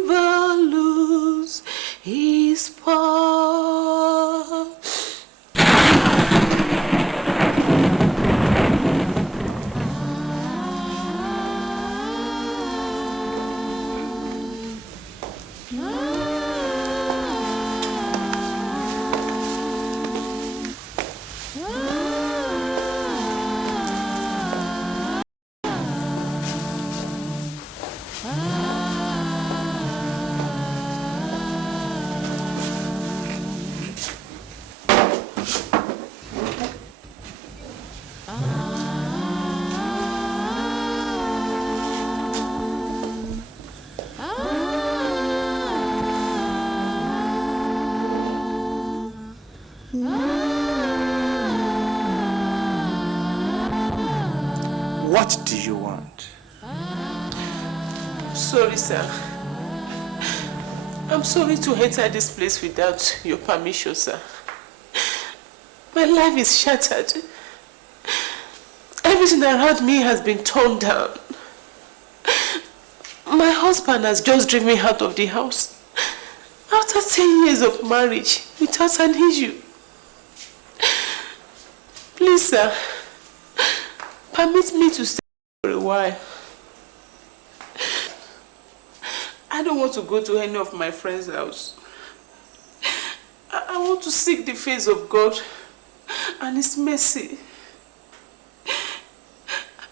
never lose its power. What do you want? Sorry, sir. I'm sorry to enter this place without your permission, sir. My life is shattered. Everything around me has been torn down. My husband has just driven me out of the house after 10 years of marriage without an issue. Please, sir, permit me to stay for a while. I don't want to go to any of my friends' house. I want to seek the face of God and His mercy.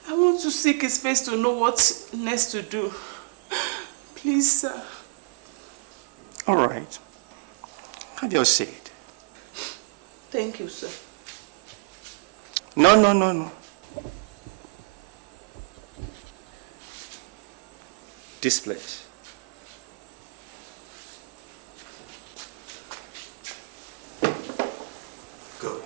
I want to seek His face to know what next to do. Please, sir. All right. Have your seat. Thank you, sir. No. This place. Good.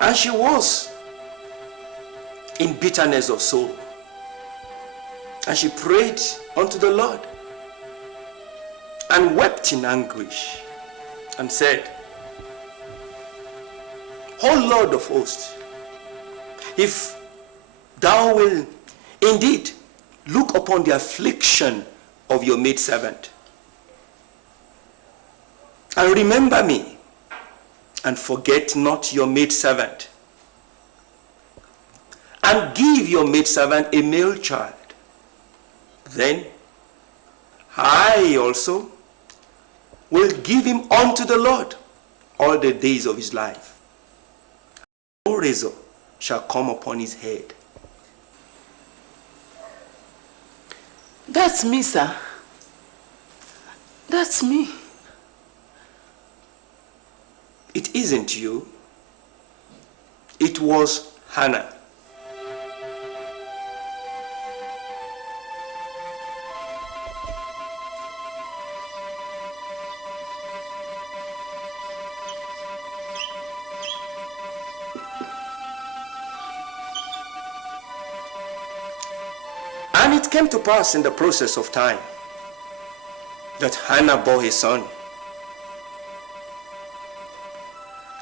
And she was in bitterness of soul. And she prayed unto the Lord and wept in anguish and said, O Lord of hosts, if thou wilt indeed look upon the affliction of your maidservant, And remember me, and forget not your maidservant. And give your maidservant a male child. Then I also will give him unto the Lord all the days of his life. No razor shall come upon his head. That's me, sir. That's me. It isn't you. It was Hannah. And it came to pass in the process of time that Hannah bore a son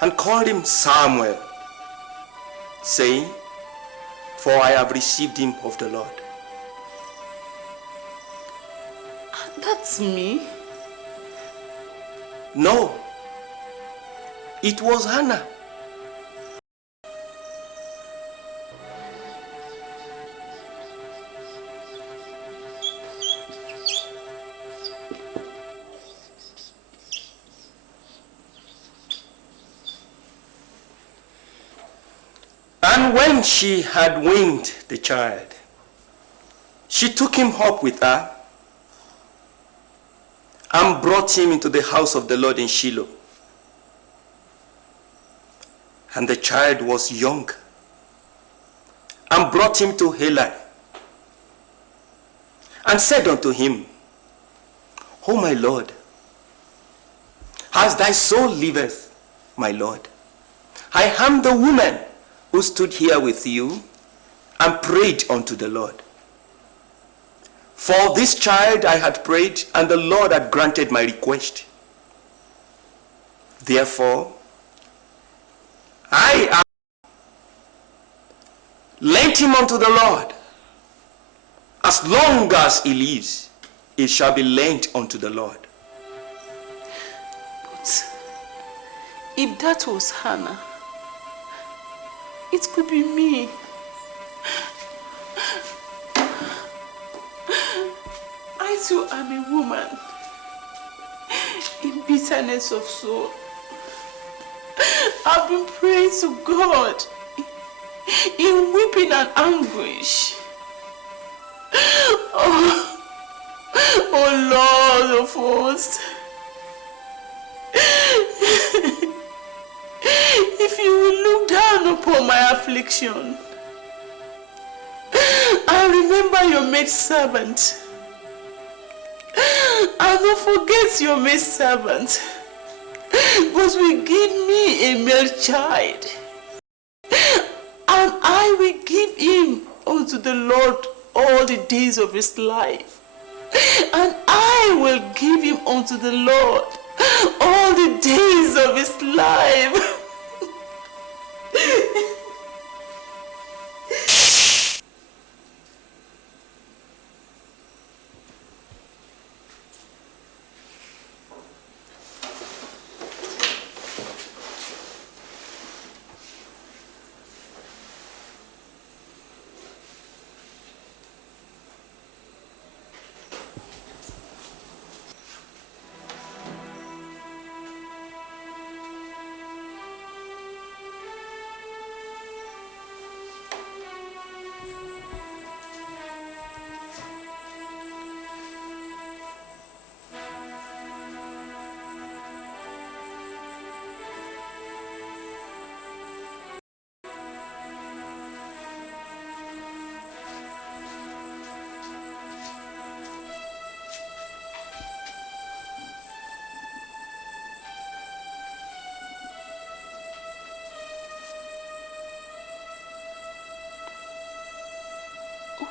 and called him Samuel, saying, For I have received him of the Lord. That's me. No, it was Hannah. And when she had weaned the child, she took him up with her and brought him into the house of the Lord in Shiloh. And the child was young, and brought him to Eli, and said unto him, O my Lord, as thy soul liveth, my Lord, I am the woman who stood here with you and prayed unto the Lord. For this child I had prayed, and the Lord had granted my request. Therefore, I have lent him unto the Lord. As long as he lives, it shall be lent unto the Lord. But if that was Hannah, it could be me. I too am a woman in bitterness of soul. I've been praying to God in weeping and anguish. Oh Lord of hosts, if you will look down upon my affliction and remember your maidservant, and don't forget your maidservant, but will give me a male child, and I will give him unto the Lord all the days of his life, and I will give him unto the Lord all the days of his life.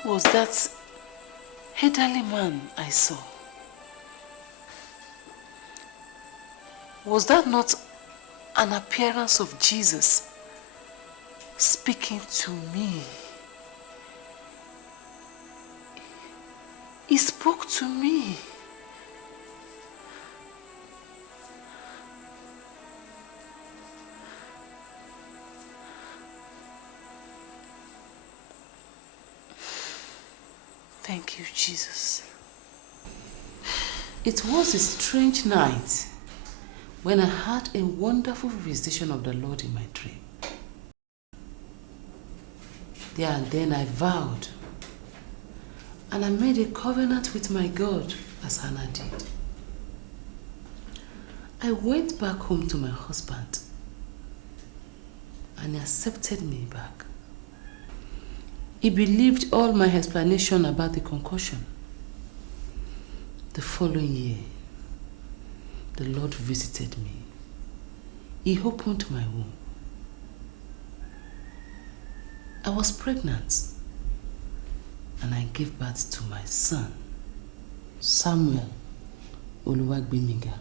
Who was that elderly man I saw? Was that not an appearance of Jesus speaking to me? He spoke to me. Thank you, Jesus. It was a strange night when I had a wonderful visitation of the Lord in my dream. There and then I vowed, and I made a covenant with my God as Hannah did. I went back home to my husband, and he accepted me back. He believed all my explanation about the concussion. The following year, the Lord visited me. He opened my womb. I was pregnant, and I gave birth to my son, Samuel Mike-Bamiloye.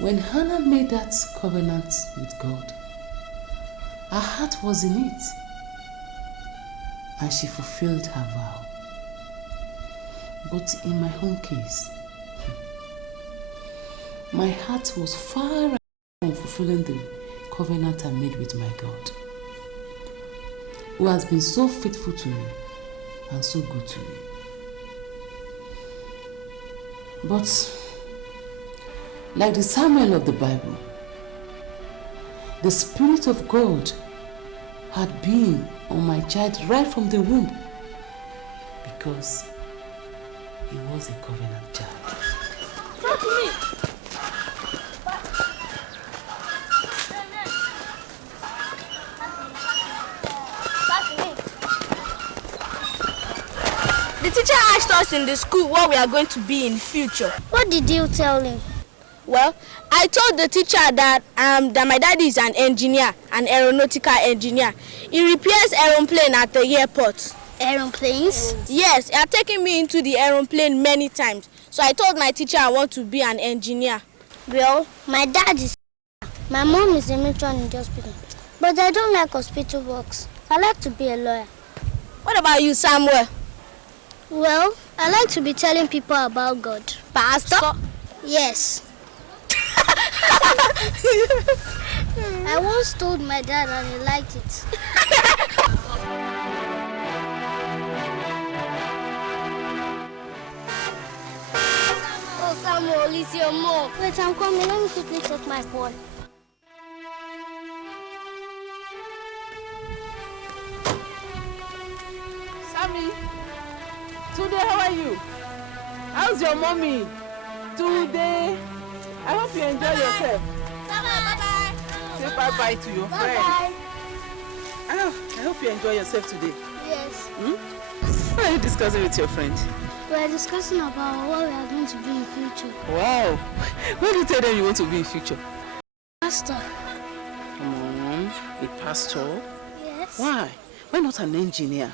When Hannah made that covenant with God, her heart was in it, and she fulfilled her vow. But in my own case, my heart was far from fulfilling the covenant I made with my God, who has been so faithful to me and so good to me. But like the Samuel of the Bible, the Spirit of God had been on my child right from the womb, because he was a covenant child. Help me! The teacher asked us in the school what we are going to be in the future. What did you tell him? Well, I told the teacher that my daddy is an engineer, an aeronautical engineer. He repairs aeroplane at the airport. Aeroplanes? Yes, he had taken me into the aeroplane many times. So I told my teacher I want to be an engineer. Well, my dad is... My mom is a matron in the hospital. But I don't like hospital works. I like to be a lawyer. What about you, Samuel? Well, I like to be telling people about God. Pastor? Yes. I once told my dad and he liked it. Oh, Samuel, it's your mom. Wait, I'm coming. Let me quickly check my phone. Sammy, today how are you? How's your mommy? Today, I hope you enjoy yourself. Bye-bye. Say bye-bye to your friend. Bye-bye. I hope you enjoy yourself today. Yes. What are you discussing with your friend? We are discussing about what we are going to be in future. Wow. Where do you tell them you want to be in future? Pastor. Come on, a pastor? Yes. Why? Why not an engineer,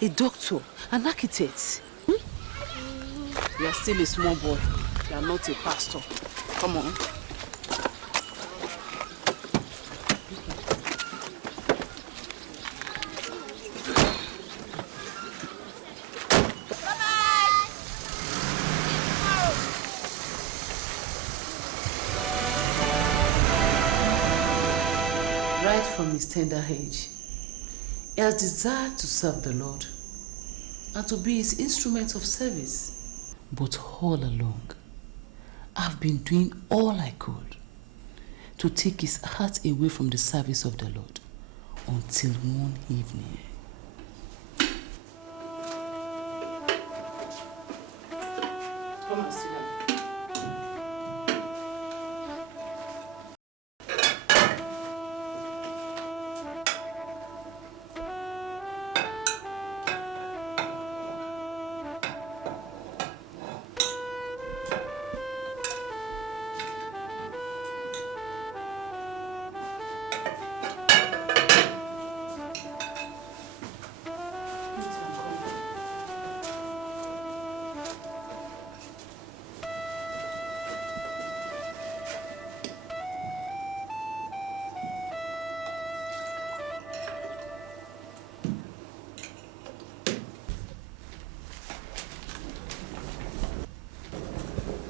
a doctor, an architect? You are still a small boy. You are not a pastor. Come on. Right from his tender age, he has desired to serve the Lord and to be his instrument of service. But all along, I've been doing all I could to take his heart away from the service of the Lord until one evening. Come and sit down.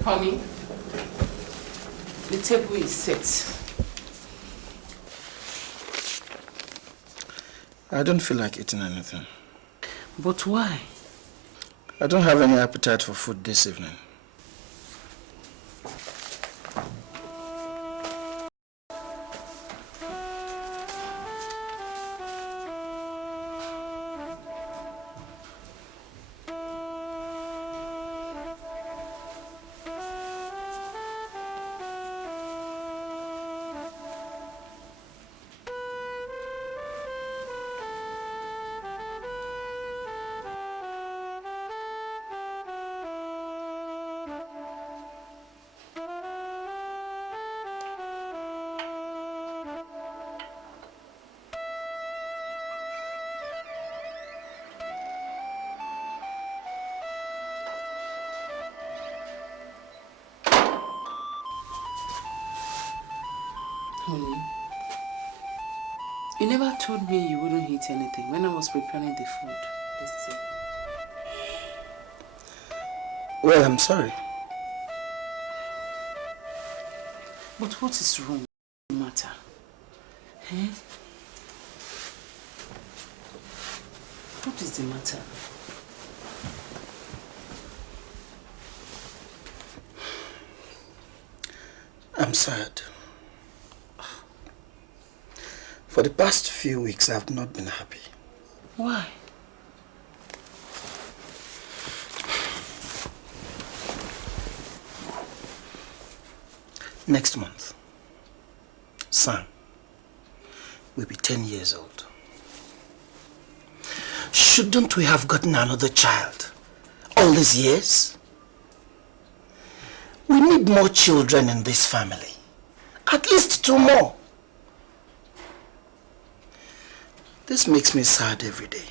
Honey, the table is set. I don't feel like eating anything. But why? I don't have any appetite for food this evening. Honey, you never told me you wouldn't eat anything when I was preparing the food. Let's see. Well, I'm sorry. But what is wrong? What's the matter? Eh? What is the matter? I'm sad. For the past few weeks, I've not been happy. Why? Next month, Sam will be 10 years old. Shouldn't we have gotten another child all these years? We need more children in this family. At least 2 more. This makes me sad every day.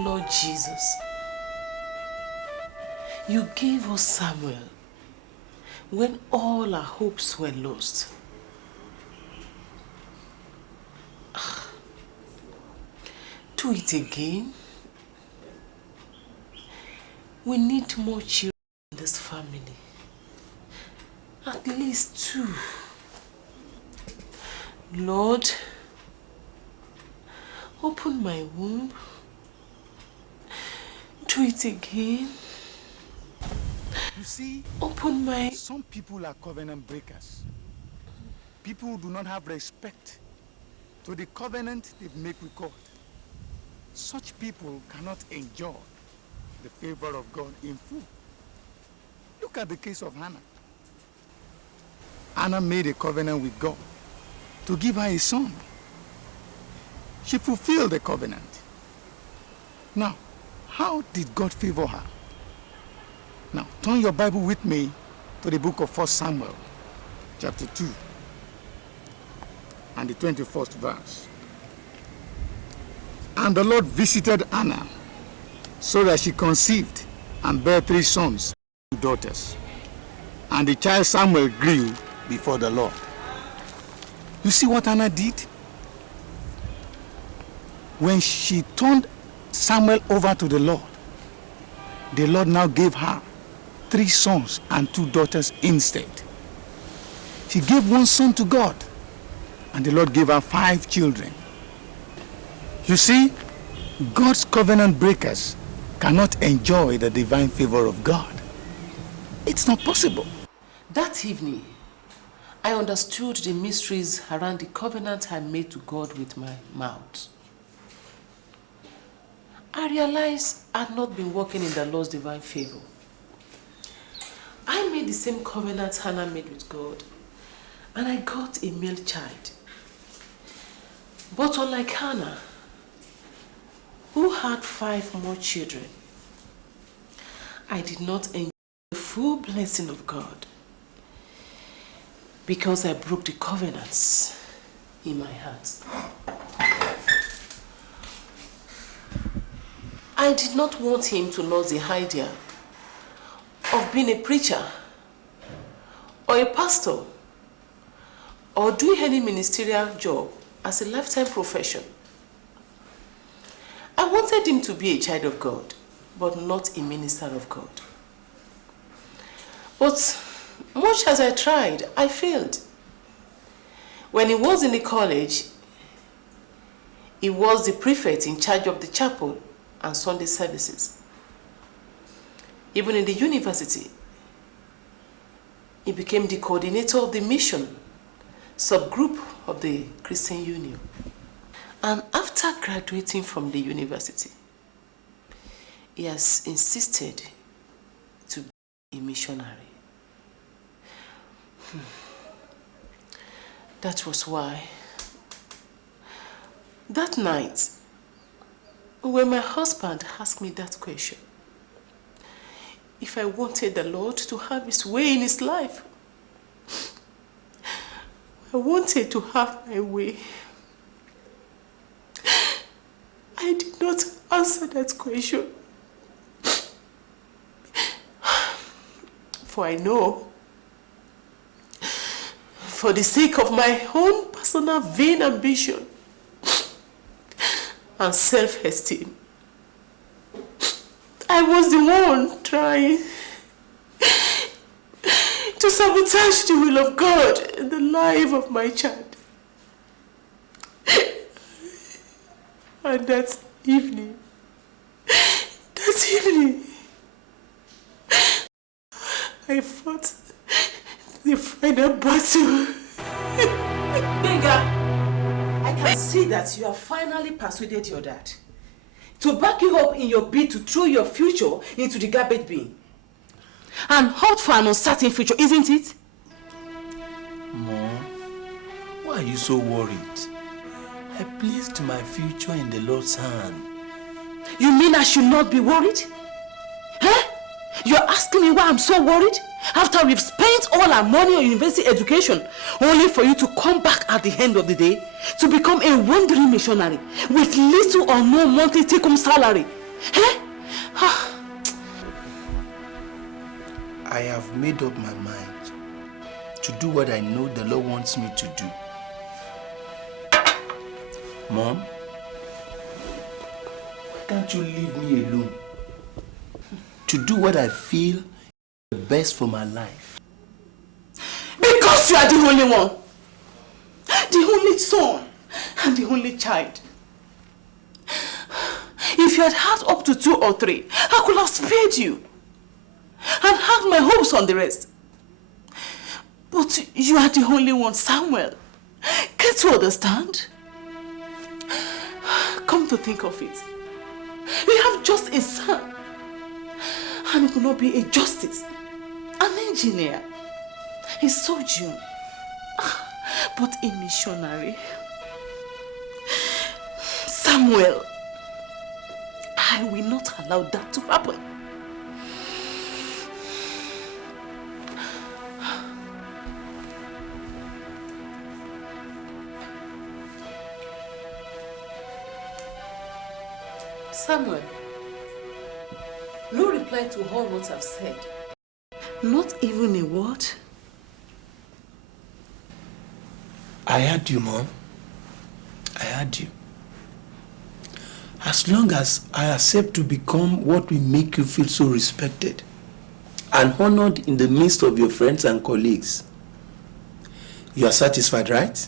Lord Jesus, you gave us Samuel when all our hopes were lost. Do it again. We need more children in this family. At least 2. Lord, open my womb. Do it again. You see, open my... Some people are covenant breakers. People who do not have respect to the covenant they make with God. Such people cannot enjoy the favor of God in full. Look at the case of Hannah. Hannah made a covenant with God to give her a son. She fulfilled the covenant. Now, how did God favor her? Now, turn your Bible with me to the book of 1 Samuel, chapter 2, and the 21st verse. And the Lord visited Hannah, so that she conceived and bare 3 sons and 2 daughters. And the child Samuel grew before the Lord. You see what Hannah did? When she turned Samuel over to the Lord now gave her 3 sons and 2 daughters instead. She gave 1 son to God, and the Lord gave her 5 children. You see, God's covenant breakers cannot enjoy the divine favor of God. It's not possible. That evening, I understood the mysteries around the covenant I made to God with my mouth. I realized I had not been walking in the Lord's divine favor. I made the same covenant Hannah made with God, and I got a male child. But unlike Hannah, who had 5 more children, I did not enjoy the full blessing of God because I broke the covenants in my heart. I did not want him to lose the idea of being a preacher or a pastor or doing any ministerial job as a lifetime profession. I wanted him to be a child of God, but not a minister of God. But much as I tried, I failed. When he was in the college, he was the prefect in charge of the chapel and Sunday services. Even in the university, he became the coordinator of the mission subgroup of the Christian Union. And after graduating from the university, he has insisted to be a missionary. That was why that night, when my husband asked me that question, if I wanted the Lord to have his way in his life, I wanted to have my way. I did not answer that question. For I know, for the sake of my own personal vain ambition and self-esteem, I was the one trying to sabotage the will of God in the life of my child. And that evening, I fought the final battle. Benga, I can see that you have finally persuaded your dad to back you up in your bid to throw your future into the garbage bin. And hope for an uncertain future, isn't it? Mom, why are you so worried? I placed my future in the Lord's hand. You mean I should not be worried? Huh? You're asking me why I'm so worried? After we've spent all our money on university education, only for you to come back at the end of the day to become a wandering missionary with little or no monthly take-home salary. Huh? I have made up my mind to do what I know the Lord wants me to do. Mom, why can't you leave me alone to do what I feel is the best for my life? Because you are the only one, the only son, and the only child. If you had had up to 2 or 3, I could have spared you and had my hopes on the rest. But you are the only one, Samuel. Can't you understand? Come to think of it, we have just a son, and he could not be a justice, an engineer, a surgeon, but a missionary. Samuel, I will not allow that to happen. Samuel, no reply to all what I've said. Not even a word. I heard you, Mom. I heard you. As long as I accept to become what will make you feel so respected and honored in the midst of your friends and colleagues, you are satisfied, right?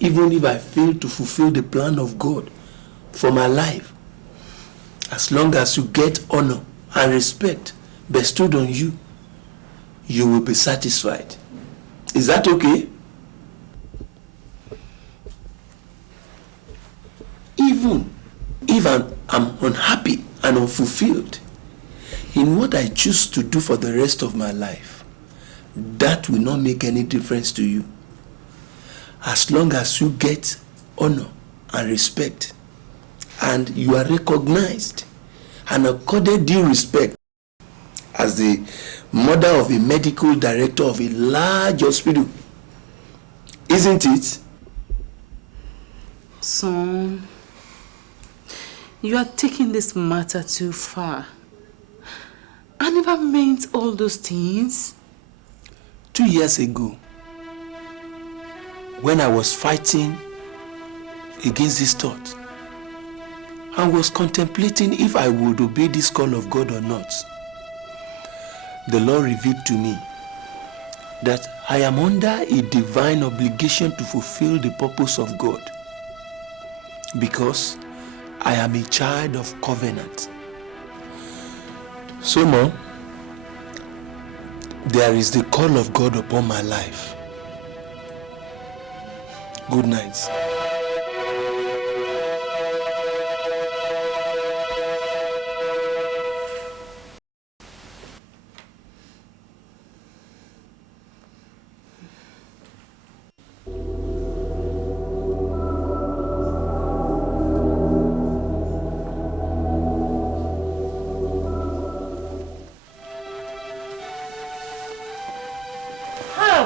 Even if I fail to fulfill the plan of God for my life, as long as you get honor and respect bestowed on you, you will be satisfied. Is that okay? Even if I'm unhappy and unfulfilled in what I choose to do for the rest of my life, that will not make any difference to you. As long as you get honor and respect, and you are recognized and accorded due respect as the mother of a medical director of a large hospital, isn't it? Son, you are taking this matter too far. I never meant all those things. 2 years ago, when I was fighting against this thought, I was contemplating if I would obey this call of God or not. The Lord revealed to me that I am under a divine obligation to fulfill the purpose of God, because I am a child of covenant. So, Mom, there is the call of God upon my life. Good night.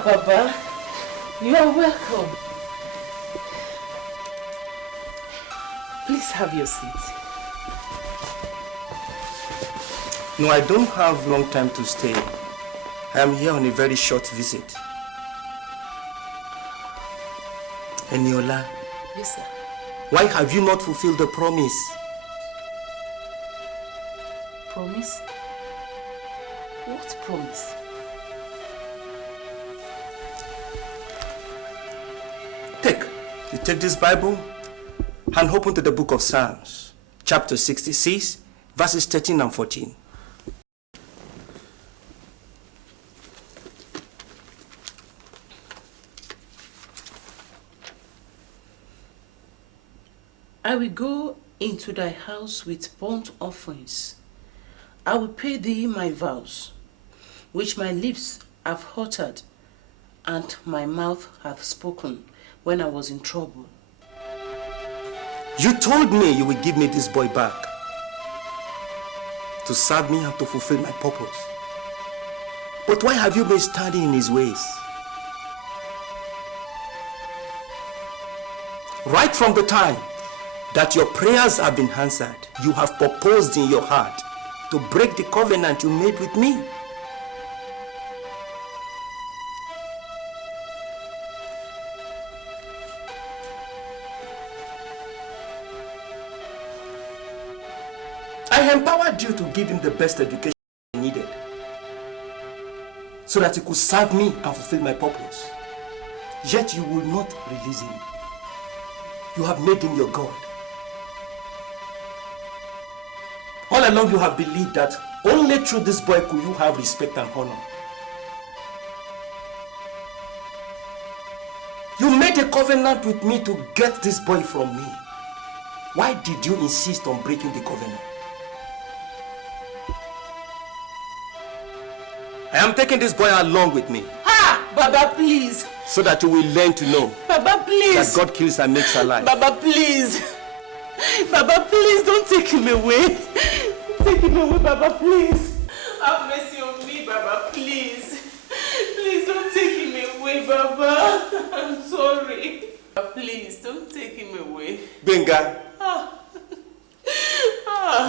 Baba, you are welcome. Please have your seat. No, I don't have long time to stay. I am here on a very short visit. Eniola. Yes, sir. Why have you not fulfilled the promise? Promise? What promise? You take this Bible and open to the book of Psalms, chapter 66, verses 13 and 14. I will go into thy house with burnt offerings. I will pay thee my vows, which my lips have uttered, and my mouth hath spoken when I was in trouble. You told me you would give me this boy back to serve me and to fulfill my purpose. But why have you been standing in his ways? Right from the time that your prayers have been answered, you have proposed in your heart to break the covenant you made with me. I empowered you to give him the best education he needed, so that he could serve me and fulfill my purpose. Yet you will not release him. You have made him your God. All along you have believed that only through this boy could you have respect and honor. You made a covenant with me to get this boy from me. Why did you insist on breaking the covenant? I am taking this boy along with me. Ha! Baba, please. So that you will learn to know Baba, please. that God kills and makes alive. Baba, please. Baba, please don't take him away. Take him away, Baba, please. Have mercy on me, Baba, please. Please don't take him away, Baba. I'm sorry. Baba, please don't take him away. Benga.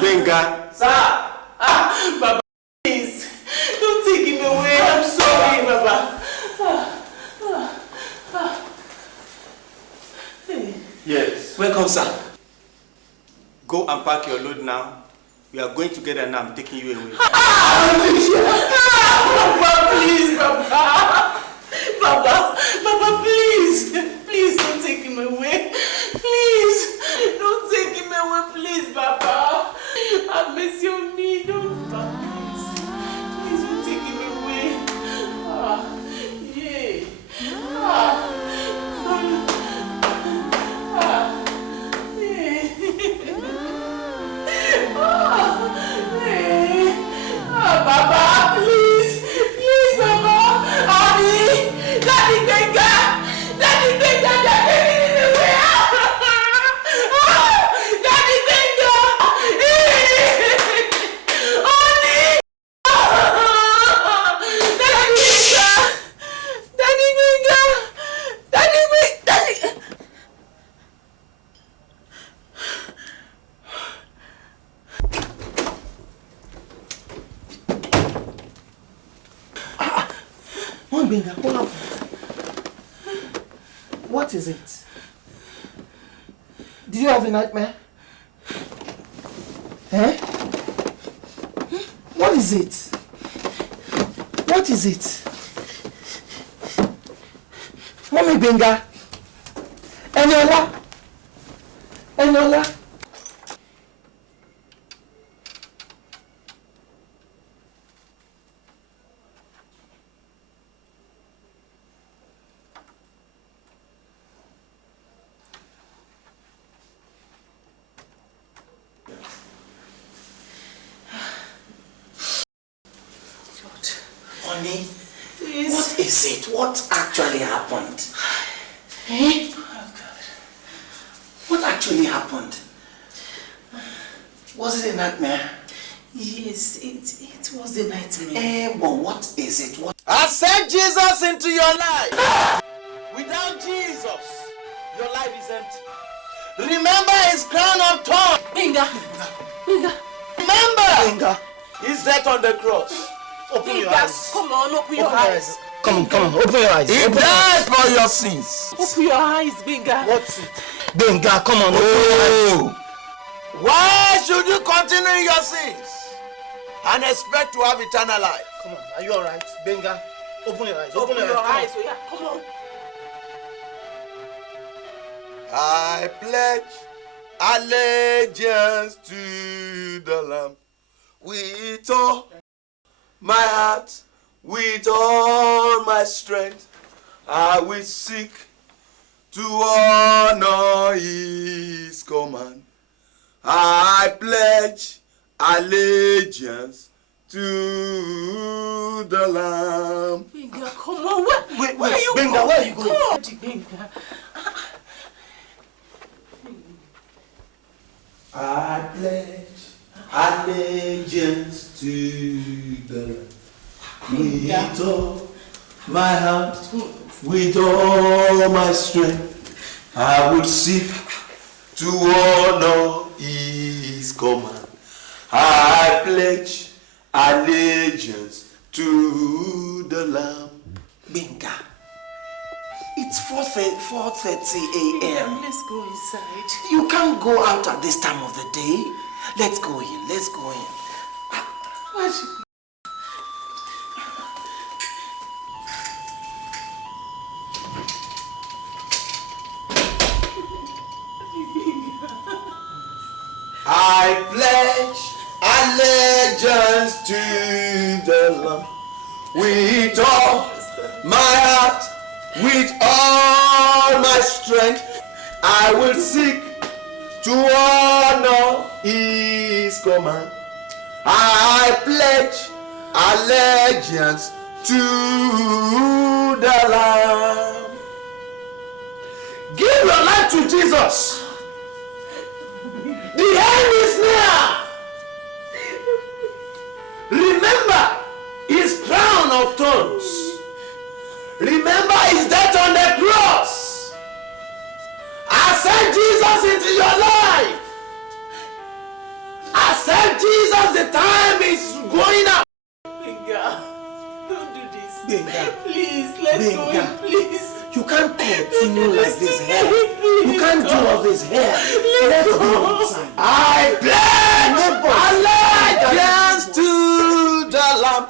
Benga. Sir. Baba, please. Don't take him away. I'm sorry, Baba. Yes. Welcome, sir. Go and pack your load now. We are going together now. I'm taking you away. Baba, please, Baba. Baba, Baba, please. Please don't take him away. Please. Don't take him away, please, Baba. Have mercy on me. Don't, Baba, please. Please don't take him away. Baba, please, please, Baba. Benga, what happened? What is it? Did you have a nightmare? Eh? What is it? What is it? Mommy Benga? Eniola? Eniola? Honey, what is it? What actually happened? Eh? Oh God. What actually happened? Was it a nightmare? Yes, it was a nightmare. Well, what is it? What? I sent Jesus into your life. Without Jesus, your life is empty. Remember his crown of thorns. Benga. Remember his death on the cross. Open your eyes. Come on, open your eyes. Come on, open your eyes. He died for your sins. Open your eyes, Benga. What's it? Benga, come on, open your eyes. Why should you continue in your sins and expect to have eternal life? Come on, are you alright? Benga, open your eyes. Open your eyes. Oh, yeah. Come on. I pledge allegiance to the Lamb with all my heart, with all my strength. I will seek to honor his command. I pledge allegiance to the Lamb. Benga, come on. Where are you Benga, going? where are you going? Come on, Benga. I pledge allegiance to the Lamb. With all my heart, with all my strength, I will seek to honor his command. I pledge allegiance to the Lamb. Benga, it's 4:30 a.m. Let's go inside. You can't go out at this time of the day. Let's go in. Let's go in. What? I pledge allegiance to the Lamb with all my heart, with all my strength. I will seek to honor his command. I pledge allegiance to the Lamb. Give your life to Jesus. The end is near. Remember his crown of thorns. Remember his death on the cross. Accept Jesus into your life. Accept Jesus. The time is going up. Benga, don't do this. Benga. Please, let's go in, please. You can't continue like this here. You can't do all this here. Let's go inside. I pledge allegiance to the Lamb.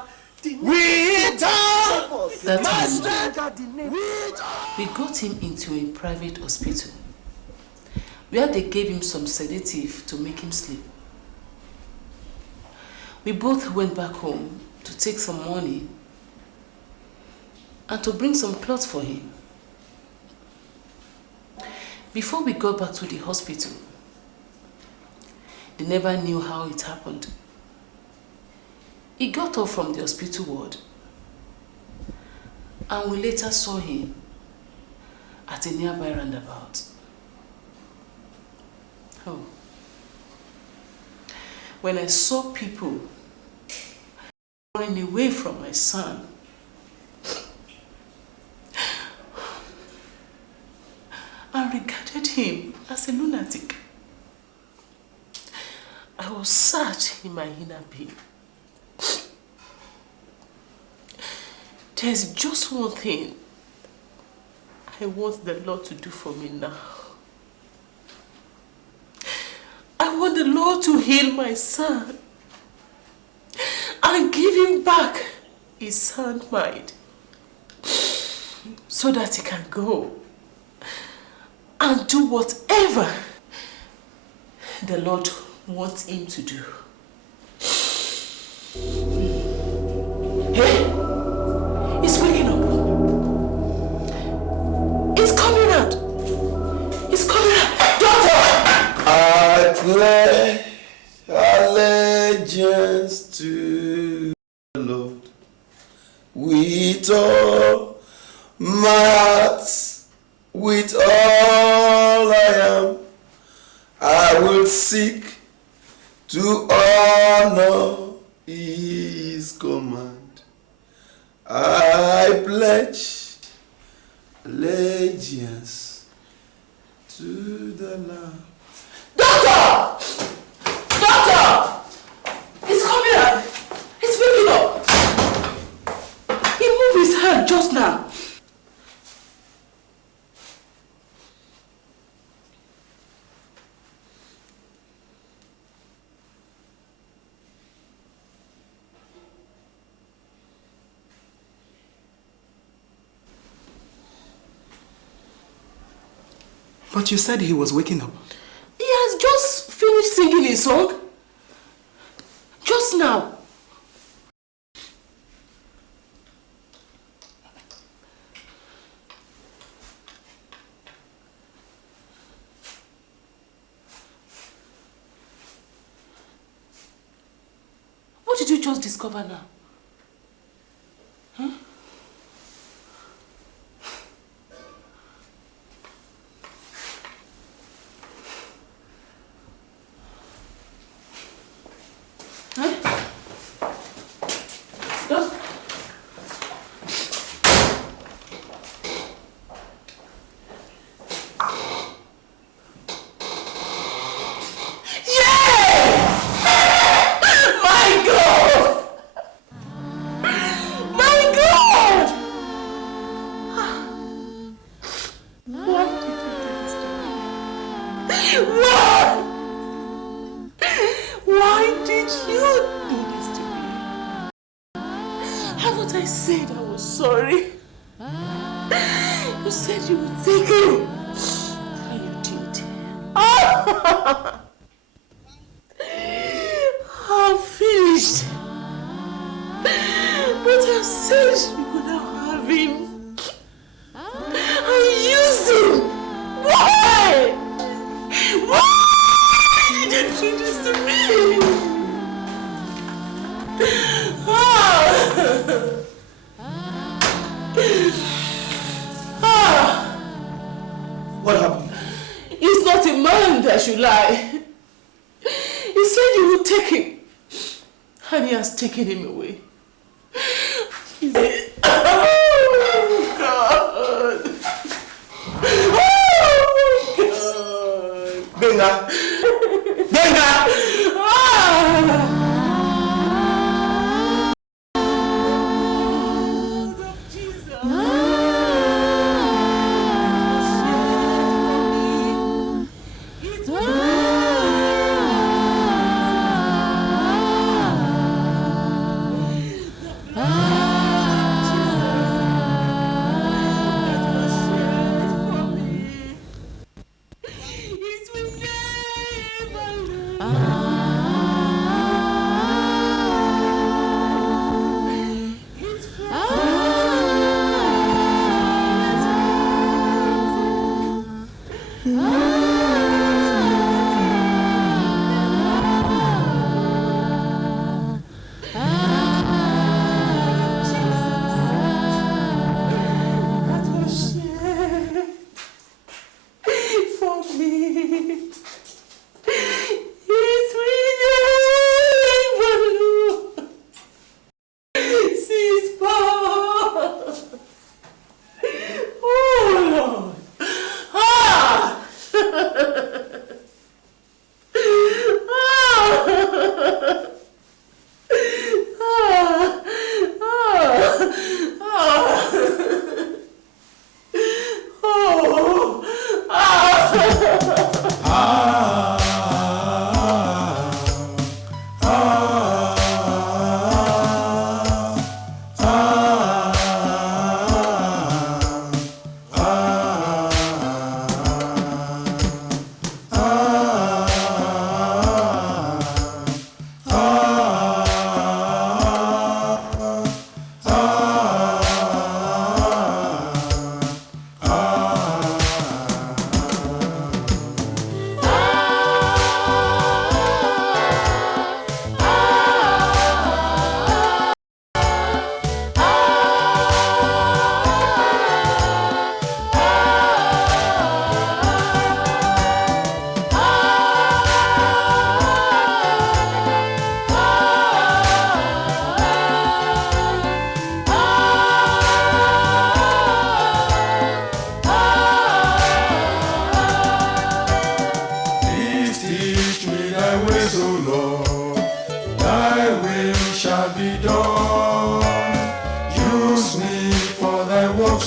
That time, we got him into a private hospital where they gave him some sedative to make him sleep. We both went back home to take some money and to bring some clothes for him. Before we got back to the hospital, they never knew how it happened. He got off from the hospital ward, and we later saw him at a nearby roundabout. Oh. When I saw people running away from my son, I regarded him as a lunatic. I was sad in my inner being. There's just one thing I want the Lord to do for me now. I want the Lord to heal my son and give him back his sound mind so that he can go and do whatever the Lord wants him to do. Hey, he's waking up. He's coming out. He's coming out. Daughter! I pledge allegiance to the Lord with all my heart, with all I am. I will seek to honor His command. I pledge allegiance to the Lamb. Doctor! Doctor! He's coming out. He's waking up. He moved his hand just now. But you said he was waking up. He has just finished singing his song. Just now. What did you just discover now? Huh? What happened? He's not a man that should lie. He said he would take him, and he has taken him away. He's a... Oh, God! Oh, God! Benga! Benga! Ah!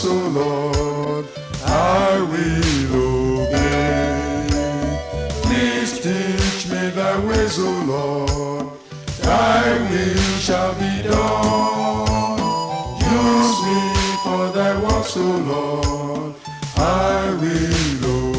works, O Lord, I will obey. Please teach me thy ways, O Lord, thy will shall be done. Use me for thy works, O Lord, I will obey.